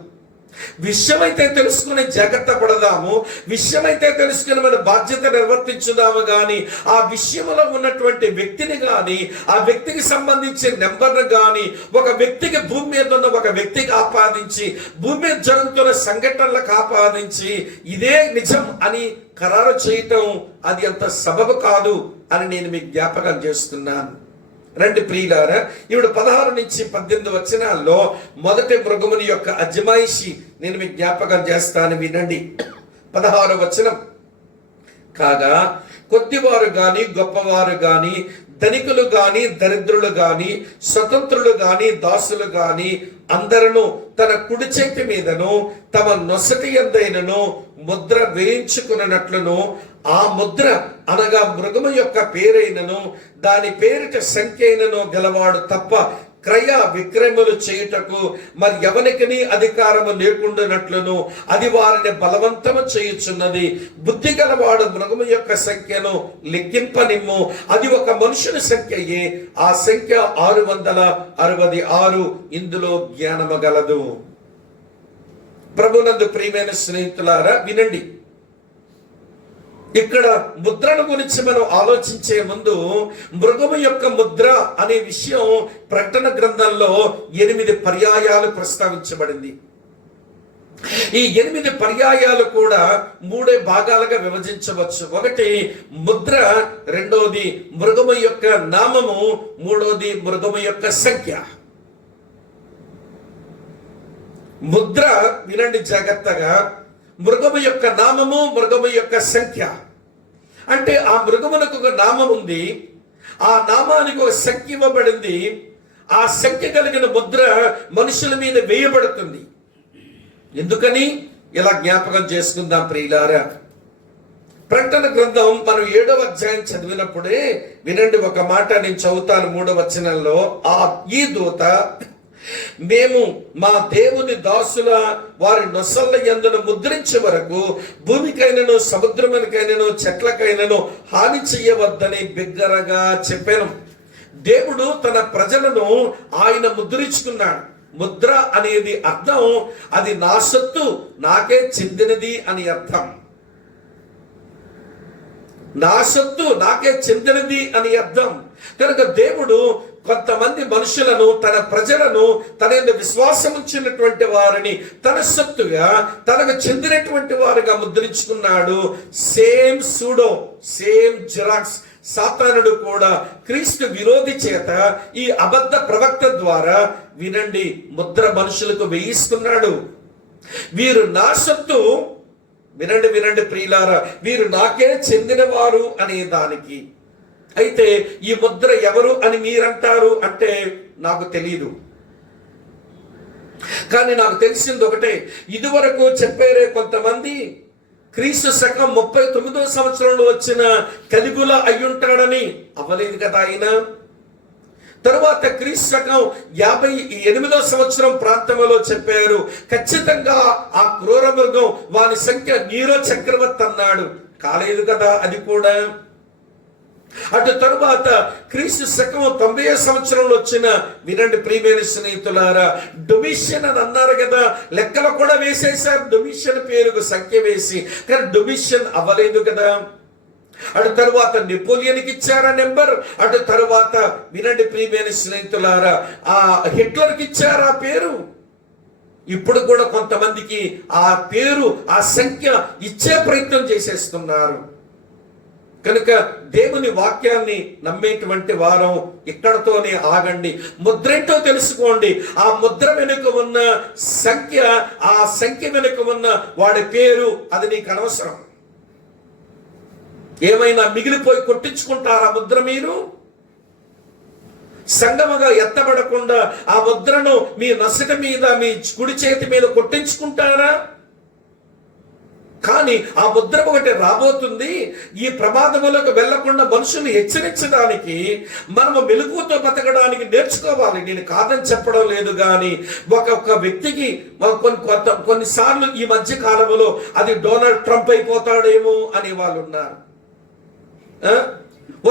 విషయమైతే తెలుసుకుని జాగ్రత్త పడదాము, విషయమైతే తెలుసుకుని మన బాధ్యత నిర్వర్తించుదాము. కానీ ఆ విషయంలో ఉన్నటువంటి వ్యక్తిని కానీ, ఆ వ్యక్తికి సంబంధించిన నెంబర్ను కానీ, ఒక వ్యక్తికి భూమి మీద ఉన్న ఒక వ్యక్తికి ఆపాదించి, భూమి మీద జరుగుతున్న సంఘటనలకు ఆపాదించి ఇదే నిజం అని ఖరారు చేయటం అది అంత సబబు కాదు అని నేను మీకు జ్ఞాపకం చేస్తున్నాను. రండి ప్రియులారా, ఇప్పుడు 16 నుంచి 18 వచనాల్లో మొదటి మృగముని యొక్క అజమాయిషి నేను మీకు జ్ఞాపకం చేస్తాను, వినండి. 16వ వచనం, కాగా కొద్దివారు గాని గొప్పవారు గాని, ధనికులు గాని దరిద్రులు గాని, స్వతంత్రులు గాని దాసులు గాని అందరూ తన కుడి చేతి మీదను తమ నొసటి యందైనను ముద్ర వేయించుకున్నట్లును, ఆ ముద్ర అనగా మృగము యొక్క పేరైనను దాని పేరిట సంఖ్య అయినను గలవాడు తప్ప క్రయ విక్రయములు చేయుటకు మరి ఎవరికిని అధికారము లేకుండానట్లును అది వారిని బలవంతము చేయుచున్నది. బుద్ధి గలవాడు మృగము యొక్క సంఖ్యను లెక్కింపనిమ్ము, అది ఒక మనుషుని సంఖ్యయే, ఆ సంఖ్య 666. ఇందులో జ్ఞానము గలదు. ప్రభునందు ప్రియమైన స్నేహితులారా, వినండి. ఇక్కడ ముద్రల గురించి మనం ఆలోచించే ముందు మృగము యొక్క ముద్ర అనే విషయం ప్రకటన గ్రంథంలో 8 పర్యాయాలు ప్రస్తావించబడింది. ఈ 8 పర్యాయాలు కూడా 3 భాగాలుగా విభజించవచ్చు. ఒకటి ముద్ర, రెండోది మృగము యొక్క నామము, మూడోది మృగము యొక్క సంఖ్య. ముద్ర వినండి జాగ్రత్తగా, మృగము యొక్క నామము, మృగము యొక్క సంఖ్య. అంటే ఆ మృగమునకు ఒక నామం ఉంది, ఆ నామానికి ఒక సంఖ్య ఇవ్వబడింది. ఆ సంఖ్య కలిగిన ముద్ర మనుషుల మీద వేయబడుతుంది. ఎందుకని ఇలా జ్ఞాపకం చేసుకుందాం ప్రియులారా. ప్రకటన గ్రంథం మనం 7వ అధ్యాయం చదివినప్పుడే వినండి ఒక మాట, నేను చదువుతాను 3వ వచనంలో. ఈ దూత, మేము మా దేవుని దాసుల వారి నొసళ్ళ యందును ముద్రించే వరకు భూమికైనను సముద్రమునికైనను చెట్లకైనను హాని చెయ్యవద్దని బిగ్గరగా చెప్పాను. దేవుడు తన ప్రజలను ఆయన ముద్రించుకున్నాడు. ముద్ర అనేది అర్థం అది నా సొత్తు, నాకే చెందినది అని అర్థం. నా సొత్తు నాకే చెందినది అని అర్థం. కనుక దేవుడు కొంతమంది మనుషులను, తన ప్రజలను, తన విశ్వాసం ఉంచినటువంటి వారిని తన సొత్తుగా, తనకు చెందినటువంటి వారుగా ముద్రించుకున్నాడు. సేమ్ సూడో, సేమ్ జిరాక్స్ సాతానుడు కూడా క్రీస్తు విరోధి చేత ఈ అబద్ధ ప్రవక్త ద్వారా వినండి ముద్ర మనుషులకు వేయిస్తున్నాడు. వీరు నా సొత్తు, వినండి వినండి ప్రియులారా, వీరు నాకే చెందినవారు అనే దానికి. అయితే ఈ ముద్ర ఎవరు అని మీరంటారు అంటే నాకు తెలియదు. కానీ నాకు తెలిసింది ఒకటే, ఇదివరకు చెప్పారే కొంతమంది క్రీస్తు శకం 39వ సంవత్సరంలో వచ్చిన కలిగుల అయ్యుంటాడని. అవ్వలేదు కదా ఆయన. తరువాత క్రీస్తు శకం 58వ సంవత్సరం ప్రాంతంలో చెప్పారు, ఖచ్చితంగా ఆ క్రూర మృగం వాని సంఖ్య నీరో చక్రవర్తి అన్నాడు. కాలేదు కదా అది కూడా. అటు తరువాత క్రీస్తు శకం 90వ సంవత్సరంలో వచ్చిన వినండి ప్రియమైన స్నేహితులారా, డొమిషియన్ అని అన్నారు కదా, లెక్కలు కూడా వేసేశారు డొమిషియన్ పేరుకు సంఖ్య వేసి. కానీ డొమిషియన్ అవ్వలేదు కదా. అటు తరువాత నెపోలియన్కి ఇచ్చారా నెంబర్. అటు తరువాత వినండి ప్రియమైన స్నేహితులారా, ఆ హిట్లర్కి ఇచ్చారా పేరు. ఇప్పుడు కూడా కొంతమందికి ఆ పేరు, ఆ సంఖ్య ఇచ్చే ప్రయత్నం చేసేస్తున్నారు. కనుక దేవుని వాక్యాన్ని నమ్మేటువంటి వారం ఇక్కడతోనే ఆగండి. ముద్రేంటో తెలుసుకోండి. ఆ ముద్ర వెనుక ఉన్న సంఖ్య, ఆ సంఖ్య వెనుక ఉన్న వాడి పేరు, అది నీకు అనవసరం. ఏమైనా మిగిలిపోయి కొట్టించుకుంటారా ముద్ర మీరు? సంగమగా ఎత్తబడకుండా ఆ ముద్రను మీ నొసట మీద, మీ కుడి చేతి మీద కొట్టించుకుంటారా? కానీ ఆ ముద్ర ఒకటి రాబోతుంది. ఈ ప్రమాదములకు వెళ్లకుండా మనుషులు హెచ్చరించడానికి మనము మెలకువతో బతకడానికి నేర్చుకోవాలి. నేను కాదని చెప్పడం లేదు, కానీ ఒక్కొక్క వ్యక్తికి కొన్నిసార్లు ఈ మధ్య కాలంలో అది డొనాల్డ్ ట్రంప్ అయిపోతాడేమో అనే వాళ్ళు ఉన్నారు.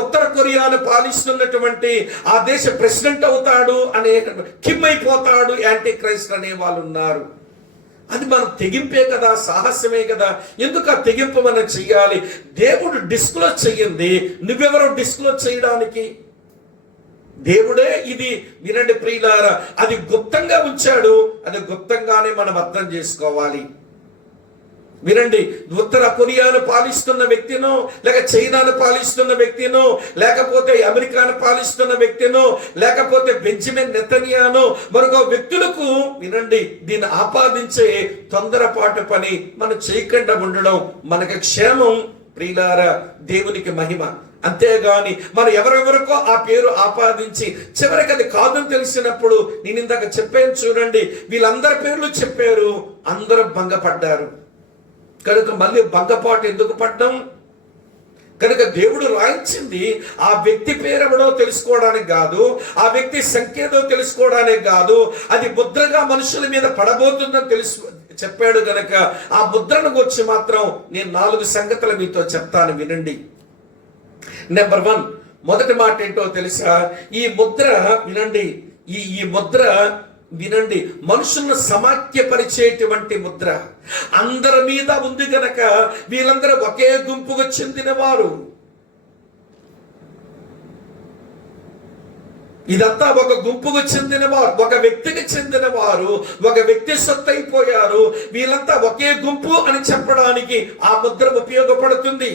ఉత్తర కొరియాను పాలిస్తున్నటువంటి ఆ దేశ ప్రెసిడెంట్ అవుతాడు అనే, కిమ్ అయిపోతాడు యాంటీ క్రైస్ట్ అనే వాళ్ళు ఉన్నారు. అది మనం తెగింపే కదా, సాహసమే కదా. ఎందుకు ఆ తెగింపు మనం చెయ్యాలి? దేవుడు డిస్క్లోజ్ చెయ్యింది, నువ్వెవరో డిస్క్లోజ్ చేయడానికి? దేవుడే ఇది, వినండి ప్రియులారా, అది గుప్తంగా ఉంచాడు. అది గుప్తంగానే మనం అర్థం చేసుకోవాలి. వినండి, ఉత్తర కొరియాను పాలిస్తున్న వ్యక్తినో, లేక చైనాను పాలిస్తున్న వ్యక్తినో, లేకపోతే అమెరికాను పాలిస్తున్న వ్యక్తినో, లేకపోతే బెంజమిన్ నెతన్యానో, మరొక వ్యక్తులకు వినండి దీన్ని ఆపాదించే తొందరపాటు పని మనం చేయకుండా ఉండడం మనకి క్షేమం ప్రియులారా, దేవునికి మహిమ. అంతేగాని మనం ఎవరెవరికో ఆ పేరు ఆపాదించి చివరికి అది కాదని తెలిసినప్పుడు, నేను ఇందాక చెప్పాను చూడండి, వీళ్ళందరి పేర్లు చెప్పారు, అందరూ భంగపడ్డారు. కనుక మళ్ళీ భంగపాటు ఎందుకు పడ్డం? కనుక దేవుడు రాయించింది ఆ వ్యక్తి పేరెవడో తెలుసుకోవడానికి కాదు, ఆ వ్యక్తి సంఖ్యతో తెలుసుకోవడానికి కాదు, అది ముద్రగా మనుషుల మీద పడబోతుందని చెప్పాడు. గనక ఆ ముద్రను గురించి మాత్రం నేను 4 సంగతులు మీతో చెప్తాను, వినండి. నెంబర్ 1, మొదటి మాట ఏంటో తెలుసా? ఈ ముద్ర వినండి, ఈ ముద్ర వినండి, మనుషులను సమాఖ్యపరిచేటువంటి ముద్ర అందరి మీద ఉంది గనక వీళ్ళందరూ ఒకే గుంపుకు చెందిన వారు. ఇదంతా ఒక గుంపుకు చెందిన వారు, ఒక వ్యక్తికి చెందిన వారు, ఒక వ్యక్తి సొత్తు అయిపోయారు. వీళ్ళంతా ఒకే గుంపు అని చెప్పడానికి ఆ ముద్ర ఉపయోగపడుతుంది.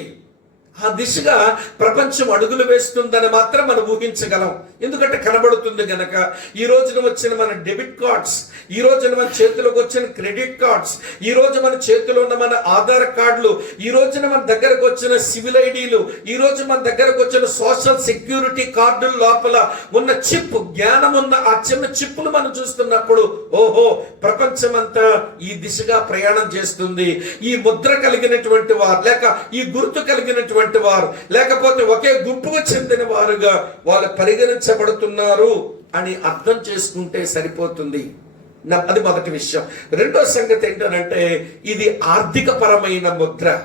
ఆ దిశగా ప్రపంచం అడుగులు వేస్తుందని మాత్రం మనం ఊహించగలం, ఎందుకంటే కనబడుతుంది గనక. ఈ రోజున వచ్చిన మన డెబిట్ కార్డ్స్, ఈ రోజున మన చేతిలోకి వచ్చిన క్రెడిట్ కార్డ్స్, ఈ రోజు మన చేతిలో ఉన్న మన ఆధార్ కార్డులు, ఈ రోజున మన దగ్గరకు వచ్చిన సివిల్ ఐడీలు, ఈ రోజు మన దగ్గరకు వచ్చిన సోషల్ సెక్యూరిటీ కార్డుల లోపల ఉన్న చిప్, జ్ఞానం ఉన్న ఆ చిన్న చిప్పులు మనం చూస్తున్నప్పుడు ఓహో, ప్రపంచం అంతా ఈ దిశగా ప్రయాణం చేస్తుంది. ఈ ముద్ర కలిగినటువంటి వారు, లేక ఈ గుర్తు కలిగినటువంటి వారు, లేకపోతే ఒకే గుంపుకు చెందిన వారుగా వాళ్ళు పరిగణించబడుతున్నారు అని అర్థం చేసుకుంటే సరిపోతుంది. అది మొదటి విషయం. రెండో సంగతి ఏంటంటే ఇది ఆర్థిక పరమైన ముద్ర.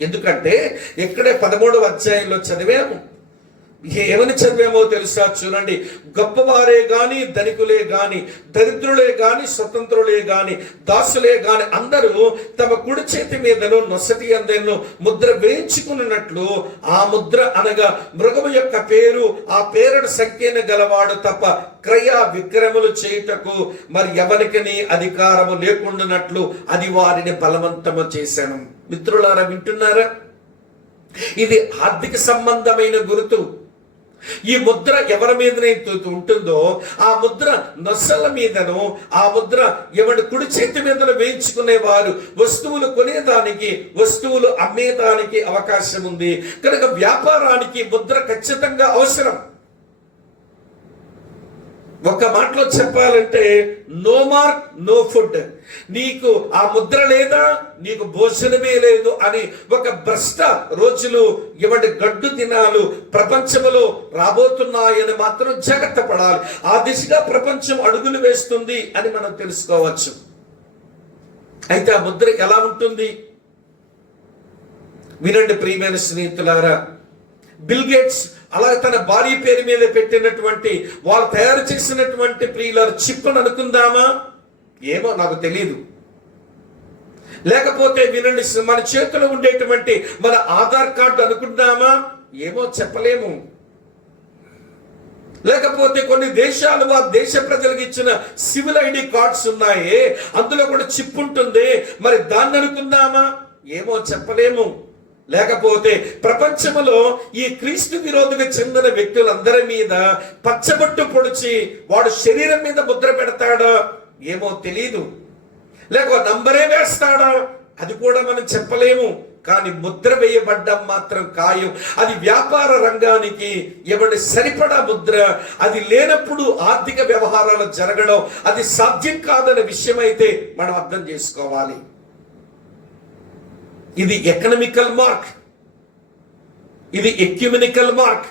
ఎందుకంటే ఇక్కడే 13వ అధ్యాయంలో చదివాము, ఏమని చదివామో తెలుసా? చూడండి, గొప్పవారే గాని, ధనికులే గాని, దరిద్రులే గాని, స్వతంత్రులే గాని, దాసులే గాని అందరూ తమ కుడి చేతి మీదను నొసటి అందెను ముద్ర వేయించుకున్నట్లు, ఆ ముద్ర అనగా మృగము యొక్క పేరు, ఆ పేరుడు సంఖ్యను గలవాడు తప్ప క్రయ విక్రములు చేయుటకు మరి ఎవరికి అధికారము లేకుండానట్లు అది వారిని బలవంతము చేశాను. మిత్రులారా, వింటున్నారా? ఇది ఆర్థిక సంబంధమైన గుర్తు. ఈ ముద్ర ఎవరి మీదనైతే ఉంటుందో ఆ ముద్ర నొసల మీదను, ఆ ముద్ర ఎవరి కుడి చేతి మీదను వేయించుకునేవారు వస్తువులు కొనేదానికి, వస్తువులు అమ్మేదానికి అవకాశం ఉంది. కనుక వ్యాపారానికి ముద్ర ఖచ్చితంగా అవసరం. ఒక మాటలో చెప్పాలంటే నో మార్క్ నో ఫుడ్. నీకు ఆ ముద్ర లేదా నీకు భోజనమే లేదు అని ఒక భ్రష్ట రోజులు, ఇవటి గడ్డు దినాలు ప్రపంచంలో రాబోతున్నాయని మాత్రం జాగ్రత్త పడాలి. ఆ దిశగా ప్రపంచం అడుగులు వేస్తుంది అని మనం తెలుసుకోవచ్చు. అయితే ఆ ముద్ర ఎలా ఉంటుంది? వినండి ప్రియమైన స్నేహితులారా, బిల్ గేట్స్ అలాగే తన భార్య పేరు మీద పెట్టినటువంటి, వాళ్ళు తయారు చేసినటువంటి ప్రియులారు చిప్ అని అనుకుందామా? ఏమో నాకు తెలియదు. లేకపోతే వినండి, మన చేతిలో ఉండేటువంటి మన ఆధార్ కార్డు అనుకుందామా? ఏమో చెప్పలేము. లేకపోతే కొన్ని దేశాలు ఆ దేశ ప్రజలకు ఇచ్చిన సివిల్ ఐడి కార్డ్స్ ఉన్నాయి, అందులో కూడా చిప్ ఉంటుంది, మరి దాన్ని అనుకుందామా? ఏమో చెప్పలేము. లేకపోతే ప్రపంచంలో ఈ క్రీస్తు విరోధిగా చెందిన వ్యక్తులందరి మీద పచ్చబొట్టు పొడిచి వాడు శరీరం మీద ముద్ర పెడతాడా? ఏమో తెలీదు. లేక నంబరే వేస్తాడా? అది కూడా మనం చెప్పలేము. కానీ ముద్ర వేయబడ్డం మాత్రం ఖాయం. అది వ్యాపార రంగానికి ఎవరి సరిపడా ముద్ర. అది లేనప్పుడు ఆర్థిక వ్యవహారాలు జరగడం అది సాధ్యం కాదనే విషయం అయితే మనం అర్థం చేసుకోవాలి. ఇది ఎకనామికల్ మార్క్, ఇది ఎక్యుమెనికల్ మార్క్.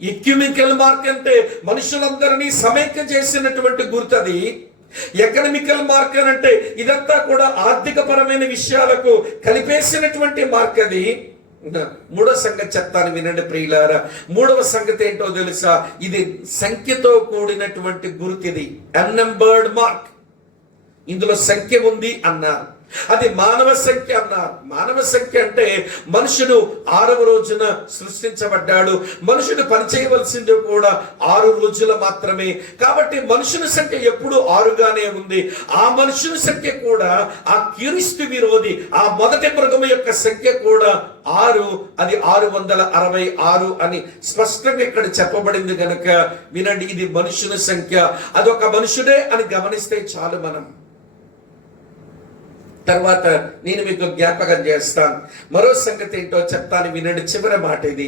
ఎక్యుమెనికల్ మార్క్ అంటే మనుషులందరినీ సమైక్య చేసినటువంటి గుర్తది. ఎకనామికల్ మార్క్ అంటే ఇదంతా కూడా ఆర్థిక పరమైన విషయాలకు కలిపేసినటువంటి మార్క్ అది. మూడవ సంగతి చెప్తాను, వినండి ప్రియులారా. మూడవ సంగతి ఏంటో తెలుసా? ఇది సంఖ్యతో కూడినటువంటి గుర్తు. ఇది అన్నెంబర్డ్ మార్క్. ఇందులో సంఖ్య ఉంది అన్నారు. అది మానవ సంఖ్య అన్నారు. మానవ సంఖ్య అంటే మనుషుడు 6వ రోజున సృష్టించబడ్డాడు. మనుషుడు పనిచేయవలసింది కూడా 6 రోజులు మాత్రమే. కాబట్టి మనుషుని సంఖ్య ఎప్పుడు 6గానే ఉంది. ఆ మనుషుని సంఖ్య కూడా ఆ క్రీస్తు విరోధి ఆ మొదటి మృగము యొక్క సంఖ్య కూడా 6, అది 666 అని స్పష్టంగా ఇక్కడ చెప్పబడింది గనుక వినండి, ఇది మనుషుని సంఖ్య. అదొక మనుషుడే అని గమనిస్తే చాలు. మనం తర్వాత నేను మీకు జ్ఞాపకం చేస్తాను. మరో సంగతి ఏంటో చెప్తాను, వినండి. చివరి మాట ఇది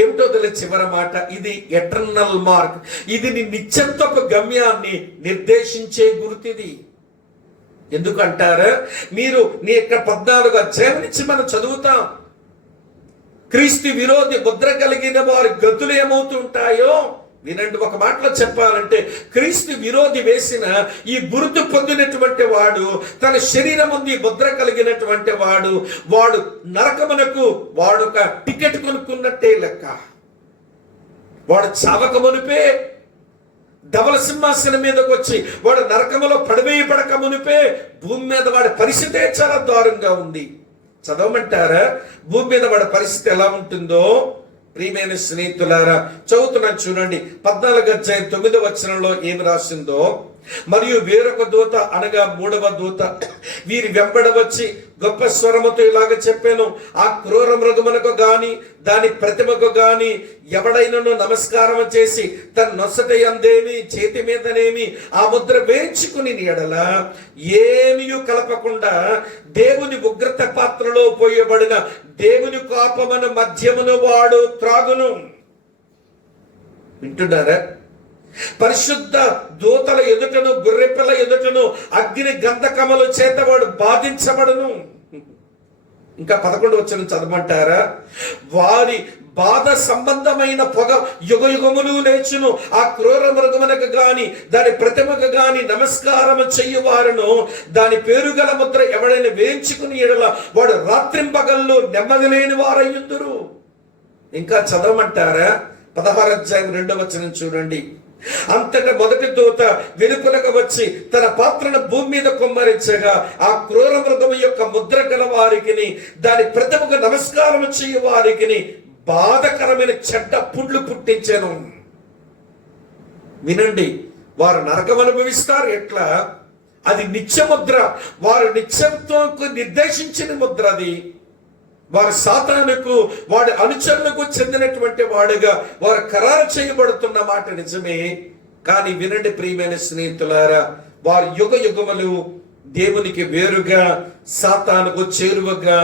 ఏమిటో తెలియదు. చివరి మాట ఇది ఎటర్నల్ మార్క్. ఇది నీ నిత్యత్వపు గమ్యాన్ని నిర్దేశించే గుర్తిది. ఎందుకంటారా, మీరు నీ యొక్క 14వ అధ్యాయం నుంచి మనం చదువుతాం. క్రీస్తు విరోధి ముద్ర కలిగిన వారి గతులు ఏమవుతుంటాయో వినండి. ఒక మాటలో చెప్పాలంటే క్రీస్తు విరోధి వేసిన ఈ గుర్తు పొందినటువంటి వాడు, తన శరీరం ఉంది ముద్ర కలిగినటువంటి వాడు, వాడు నరకమునకు వాడు ఒక టికెట్ కొనుక్కున్నట్టే లెక్క. వాడు చావక మునిపే ధవల సింహాసనం మీదకి వచ్చి వాడు నరకములో పడవేయబడక మునిపే భూమి మీద వాడి పరిస్థితే చాలా దారుణంగా ఉంది. చదవమంటారా భూమి మీద వాడి పరిస్థితి ఎలా ఉంటుందో? ప్రియమైన స్నేహితులారా, చదువుతున్నాను చూడండి. 14వ అధ్యాయం 9వ వచనంలో ఏమి రాసిందో, మరియు వేరొక దూత అనగా 3వ దూత వీరి వెంబడ వచ్చి గొప్ప స్వరముతో ఇలాగ చెప్పాను, ఆ క్రూర మృగమునకు గాని దాని ప్రతిమకు గాని ఎవడైనను నమస్కారం చేసి తన నొసట యందేమి చేతి మీదనేమి ఆ ముద్ర వేయించుకుని ఎడల ఏమీ కలపకుండా దేవుని ఉగ్రత పాత్రలో పోయబడిన దేవుని కోపమును మద్యమును వాడు త్రాగును. వింటున్నారా? పరిశుద్ధ దూతల ఎదుటను గొర్రెపిల్ల ఎదుటను అగ్ని గంధకముల చేత వాడు బాధించబడును. ఇంకా 11వ వచనం చదవమంటారా? వారి బాధ సంబంధమైన పొగ యుగ యుగములు లేచును. ఆ క్రూర మృగమునకు గాని దాని ప్రతిమకు గాని నమస్కారం చెయ్యువారును దాని పేరు గల ముద్ర ఎవడైనా వేయించుకుని ఎడల వాడు రాత్రింపగళ్ళు నెమ్మది లేని వారయ్యుందురు. ఇంకా చదవమంటారా? 16వ అధ్యాయం 2వ వచనం చూడండి. అంతటా మొదటి దూత వెలుపలకు వచ్చి తన పాత్రను భూమి మీద కుమ్మరించగా ఆ క్రూర మృగము యొక్క ముద్ర గల వారికి దాని ప్రతిమకు నమస్కారం చేయు వారికి బాధకరమైన చెడ్డ పుండ్లు పుట్టించాను. వినండి, వారు నరకం అనుభవిస్తారు. ఎట్లా? అది నిత్యముద్ర, వారు నిత్యత్వంకు నిర్దేశించిన ముద్ర. అది వారు సాతానుకు వాడి అనుచరులకు చెందినటువంటి వాడుగా వారు ఖరారు చేయబడుతున్న మాట నిజమే. కానీ వినండి ప్రియమైన స్నేహితులారా, వారు యుగ యుగములు దేవునికి వేరుగా సాతానుకు చేరువగా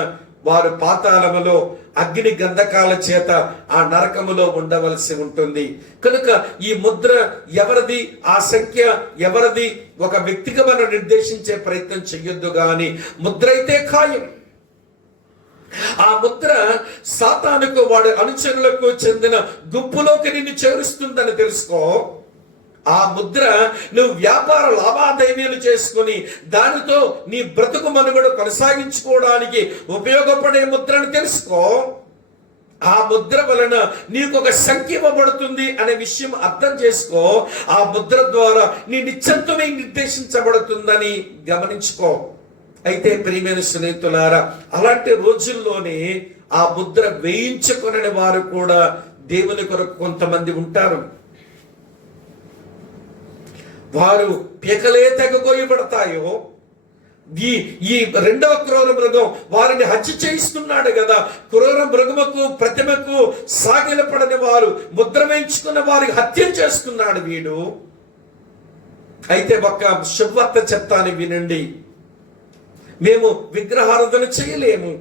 వారు పాతాళములో అగ్ని గంధకాల చేత ఆ నరకములో ఉండవలసి ఉంటుంది. కనుక ఈ ముద్ర ఎవరిది, ఆ సంఖ్య ఎవరిది ఒక వ్యక్తిగా మనం నిర్దేశించే ప్రయత్నం చెయ్యొద్దు. కానీ ముద్ర అయితే ఖాయం. ఆ ముద్ర సాతానుకు వాడి అనుచరులకు చెందిన గుంపులోకి నిన్ను చేరుస్తుందని తెలుసుకో. ఆ ముద్ర నువ్వు వ్యాపార లావాదేవీలు చేసుకుని దానితో నీ బ్రతుకు మనుగడ కొనసాగించుకోవడానికి ఉపయోగపడే ముద్రను తెలుసుకో. ఆ ముద్ర వలన నీకు ఒక సంఖ్య ఇవ్వబడుతుంది అనే విషయం అర్థం చేసుకో. ఆ ముద్ర ద్వారా నీ నిత్యత్వమే నిర్దేశించబడుతుందని గమనించుకో. అయితే ప్రియమైన స్నేహితులారా, అలాంటి రోజుల్లోనే ఆ ముద్ర వేయించుకునే వారు కూడా దేవుని కొరకు కొంతమంది ఉంటారు. వారు పీకలే తెగగొయ్యబడతాయో. ఈ రెండవ క్రూర మృగం వారిని హత్య చేయిస్తున్నాడు కదా. క్రూర మృగముకు ప్రతిమకు సాగిలపడని వారు ముద్ర వేయించుకున్న వారికి హత్య చేస్తున్నాడు వీడు. అయితే ఒక శుభవార్త చెప్తాను వినండి. మేము విగ్రహారాధన చేయలేము.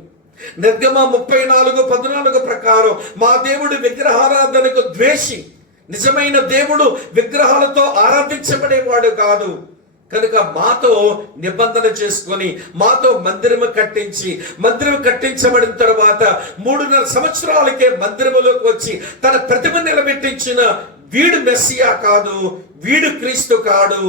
నిర్గమ 34:14 ప్రకారం మా దేవుడు విగ్రహారాధనకు ద్వేషి. నిజమైన దేవుడు విగ్రహాలతో ఆరాధించబడేవాడు కాదు. కనుక మాతో నిబంధన చేసుకొని మాతో మందిరము కట్టించబడిన తర్వాత 3.5 సంవత్సరాలకే మందిరములోకి వచ్చి తన ప్రతిమ నిలబెట్టించిన వీడు మెస్సియా కాదు, వీడు క్రీస్తు కాడు,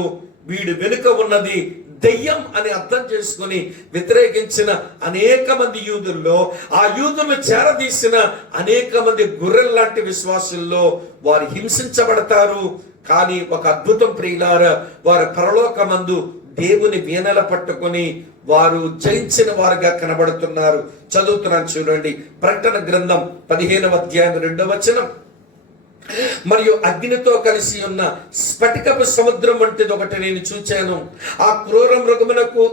వీడు వెనుక ఉన్నది దెయ్యం అని అర్థం చేసుకుని వ్యతిరేకించిన అనేక మంది యూదుల్లో, ఆ యూదులను చేరదీసిన అనేక మంది గొర్రెల లాంటి విశ్వాసుల్లో వారు హింసించబడతారు. కానీ ఒక అద్భుతం ప్రియులారా, వారి పరలోకమందు దేవుని వీణల పట్టుకొని వారు జయించిన వారుగా కనబడుతున్నారు. చదువుతున్నాను చూడండి, ప్రకటన గ్రంథం 15వ అధ్యాయం 2వ వచనం. మరియు అగ్నితో కలిసి ఉన్న స్ఫటికపు సముద్రం వంటిది ఒకటి నేను చూచాను. ఆ క్రూర మృగమునకు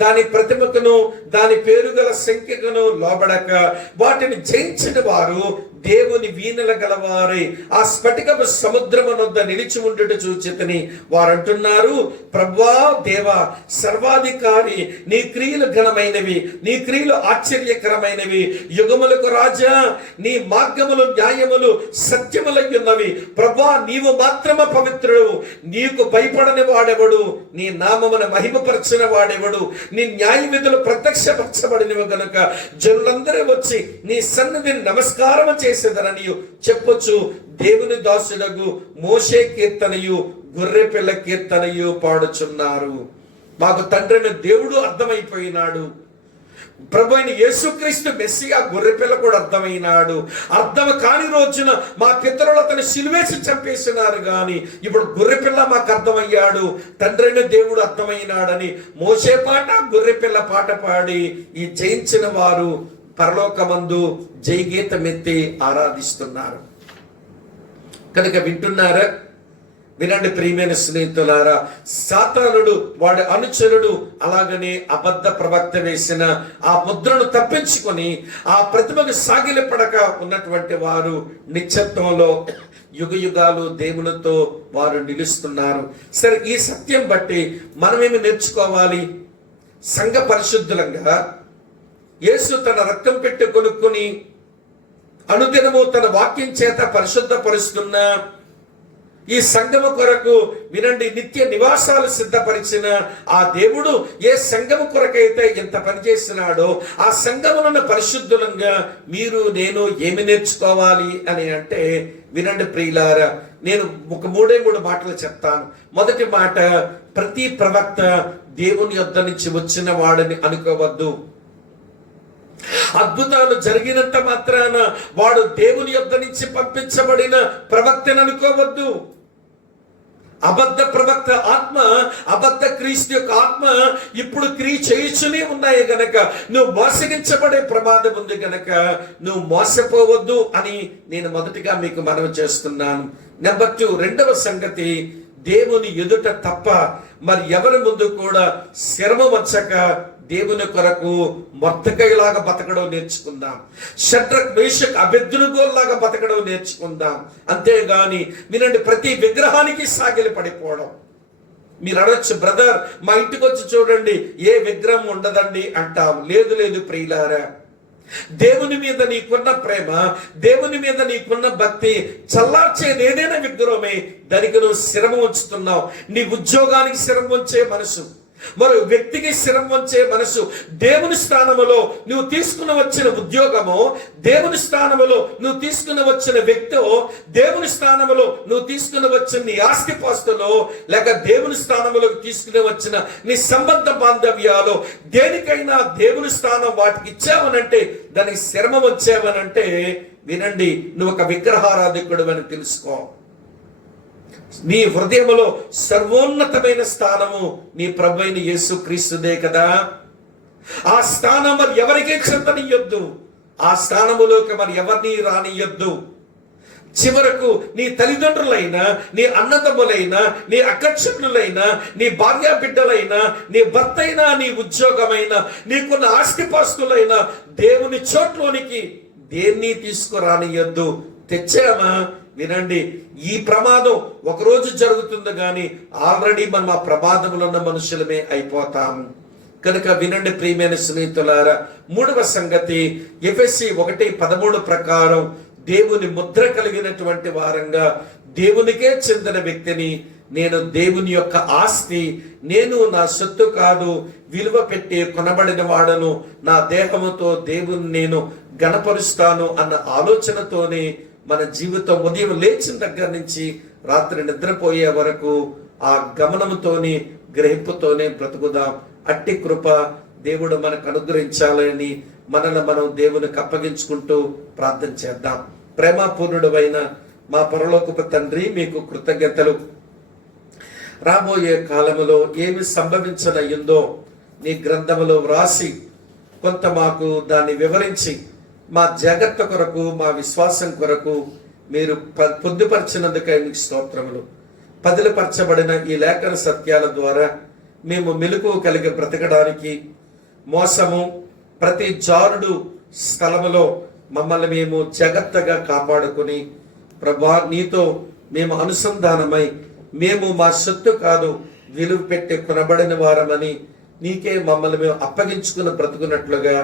దాని ప్రతిమకును దాని పేరు గల సంఖ్యకును లోబడక వాటిని జయించిన వారు దేవుని వీణల గలవారై ఆ స్ఫటికపు సముద్రమునొద్ద నిలిచి ఉండుట చూచితిని. వారు అంటున్నారు, ప్రభువా దేవా సర్వాధికారి, నీ క్రియలు ఘనమైనవి, నీ క్రియలు ఆశ్చర్యకరమైనవి. యుగములకు రాజా, నీ మార్గములు న్యాయములు సత్యములై ఉన్నవి. ప్రభువా నీవు మాత్రమే పవిత్రుడు, నీకు భయపడని వాడెవడు, నీ నామమును మహిమపరచిన వాడెవడు, నీ న్యాయ విధులు ప్రత్యక్షపరచబడినవి గనుక జనులందరూ వచ్చి నీ సన్నిధిని నమస్కారం చేసేదరని చెప్పొచ్చు. దేవుని దాసులకు మోషే కీర్తనయు గొర్రె పిల్ల కీర్తనయు పాడుచున్నారు. మాకు తండ్రిని దేవుడు అర్థమైపోయినాడు. ప్రభు అయిన యేసుక్రీస్తు మెస్సియా గొర్రెపిల్ల కూడా అర్థమైనాడు. అర్థం కాని రోజున మా పితరులు అతను సిలువేసి చంపేసినారు, కానీ ఇప్పుడు గొర్రెపిల్ల మాకు అర్థమయ్యాడు. తండ్రైన దేవుడు అర్థమైనాడని మోషే పాట గొర్రెపిల్ల పాట పాడి ఈ జయించిన వారు పరలోకమందు జయగీతమెత్తి ఆరాధిస్తున్నారు. కనుక వింటున్నారా? వినండి ప్రియమైన స్నేహితులారా, సాతానుడు వాడి అనుచరుడు అలాగనే అబద్ధ ప్రవక్త వేసిన ఆ ముద్రను తప్పించుకొని ఆ ప్రతిమకు సాగిలపడక ఉన్నటువంటి వారు నిత్యత్వంలో యుగ యుగాలు దేవునితో వారు నిలుస్తున్నారు. సరే, ఈ సత్యం బట్టి మనమేమి నేర్చుకోవాలి? సంఘ పరిశుద్ధులంగా యేసు తన రక్తం పెట్టి కొనుక్కొని అనుదినము తన వాక్యం చేత పరిశుద్ధపరుస్తున్న ఈ సంఘము కొరకు వినండి, నిత్య నివాసాలు సిద్ధపరిచిన ఆ దేవుడు ఏ సంఘము కొరకైతే ఎంత పనిచేసినాడో ఆ సంఘములను పరిశుద్ధులంగా మీరు నేను ఏమి నేర్చుకోవాలి అని అంటే, వినండి ప్రియులారా, నేను ఒక మూడే మాటలు చెప్తాను. మొదటి మాట, ప్రతి ప్రవక్త దేవుని యొద్ద నుంచి వచ్చిన వాడని అనుకోవద్దు. అద్భుతాలు జరిగినంత మాత్రాన వాడు దేవుని యొద్ద నుంచి పంపించబడిన ప్రవక్తను అనుకోవద్దు. అబద్ధ ప్రవక్త ఆత్మ, అబద్ధ క్రీస్తు యొక్క ఆత్మ ఇప్పుడు క్రియ చేయుచునే ఉన్నాయి గనక నువ్వు మోసగించబడే ప్రమాదం ఉంది గనక నువ్వు మోసపోవద్దు అని నేను మొదటిగా మీకు మనవి చేస్తున్నాను. నెంబర్ 2, రెండవ సంగతి, దేవుని ఎదుట తప్ప మరి ఎవరి ముందు కూడా శరమ వచ్చక దేవుని కొరకు మొర్దెకైలాగా బతకడం నేర్చుకుందాం. షడ్రక్ మేషక్ అబేద్నెగోలాగా బతకడం నేర్చుకుందాం. అంతేగాని వినండి, ప్రతి విగ్రహానికి సాగిలి పడిపోవడం. మీరు అడగచ్చు, బ్రదర్ మా ఇంటికి వచ్చి చూడండి ఏ విగ్రహం ఉండదండి అంటాం. లేదు లేదు ప్రియులారా, దేవుని మీద నీకున్న ప్రేమ, దేవుని మీద నీకున్న భక్తి చల్లార్చేది ఏదైనా విగ్రహమే. దానికి నువ్వు శిరము ఉంచుతున్నావు. నీ ఉద్యోగానికి శిరము ఉంచే మనసు, మరో వ్యక్తికి శిరం వంచే మనసు, దేవుని స్థానములో నువ్వు తీసుకుని వచ్చిన ఉద్యోగమో, దేవుని స్థానములో నువ్వు తీసుకుని వచ్చిన వ్యక్తో, దేవుని స్థానములో నువ్వు తీసుకుని వచ్చిన నీ ఆస్తిపాస్తులో, లేక దేవుని స్థానములో తీసుకుని వచ్చిన నీ సంబంధ బాంధవ్యాలు, దేనికైనా దేవుని స్థానం వాటికి ఇచ్చావనంటే, దానికి శిరమ వచ్చావనంటే, వినండి, నువ్వు ఒక విగ్రహారాధికుడు అని తెలుసుకో. నీ హృదయములో సర్వోన్నతమైన స్థానము నీ ప్రభువైన యేసుక్రీస్తుదే కదా. ఆ స్థానం మరి ఎవరికీ చెందనియొద్దు. ఆ స్థానములోకి మరి ఎవరిని రానియొద్దు. చివరకు నీ తల్లిదండ్రులైనా, నీ అన్నదమ్ములైనా, నీ అక్కచెల్లెలైనా, నీ భార్య బిడ్డలైనా, నీ భర్త అయినా, నీ ఉద్యోగమైనా, నీకున్న ఆస్తిపాస్తులైనా దేవుని చోట్లోనికి దేన్ని తీసుకురానియొద్దు. తెచ్చామా? వినండి, ఈ ప్రమాదం ఒకరోజు జరుగుతుంది, కానీ ఆల్రెడీ మనం ఆ ప్రమాదంలో ఉన్న మనుషులమే అయిపోతాము. కనుక వినండి ప్రియమైన స్నేహితులారా, మూడవ సంగతి, ఎఫెసీ 1:13 ప్రకారం దేవుని ముద్ర కలిగినటువంటి వారంగా, దేవునికే చెందిన వ్యక్తిని, నేను దేవుని యొక్క ఆస్తి, నేను నా సొత్తు కాదు, విలువ పెట్టి కొనబడిన వాడను, నా దేహముతో దేవుని నేను గణపరుస్తాను అన్న ఆలోచనతోనే మన జీవితం ఉదయం లేచిన దగ్గర నుంచి రాత్రి నిద్రపోయే వరకు ఆ గమనంతోని గ్రహింపుతోనే బ్రతుకుదాం. అట్టి కృప దేవుడు మనకు అనుగ్రహించాలని మనల్ని మనం దేవునికి అప్పగించుకుంటూ ప్రార్థన చేద్దాం. ప్రేమపూర్ణుడైన మా పరలోకపు తండ్రి, మీకు కృతజ్ఞతలు. రాబోయే కాలములో ఏమి సంభవించనయ్యిందో నీ గ్రంథములో వ్రాసి కొంత మాకు దాన్ని వివరించి మా జాగ్రత్త కొరకు, మా విశ్వాసం కొరకు మీరు పొందుపరిచినందుకై మీకు స్తోత్రములు. పదిలపరచబడిన ఈ లేఖన సత్యాల ద్వారా మేము మెలకువ కలిగి బ్రతకడానికి, మోసము ప్రతి జారుడు స్థలములో మమ్మల్ని మేము జాగ్రత్తగా కాపాడుకుని ప్రభా నీతో మేము అనుసంధానమై మేము మా సొత్తు కాదు, విలువ పెట్టి కొనబడిన వారమని నీకే మమ్మల్ని మేము అప్పగించుకుని బ్రతుకున్నట్లుగా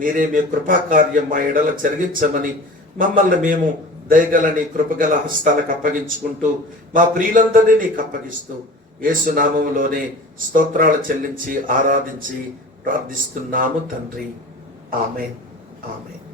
మీరే మీ కృపాకార్యం మా ఎడల జరిగించమని మమ్మల్ని మేము దయగల నీ కృపగల హస్తాలకు అప్పగించుకుంటూ మా ప్రియులందరినీ నీకు అప్పగిస్తూ యేసు నామములోనే స్తోత్రాలు చెల్లించి ఆరాధించి ప్రార్థిస్తున్నాము తండ్రి. ఆమేన్. ఆమేన్.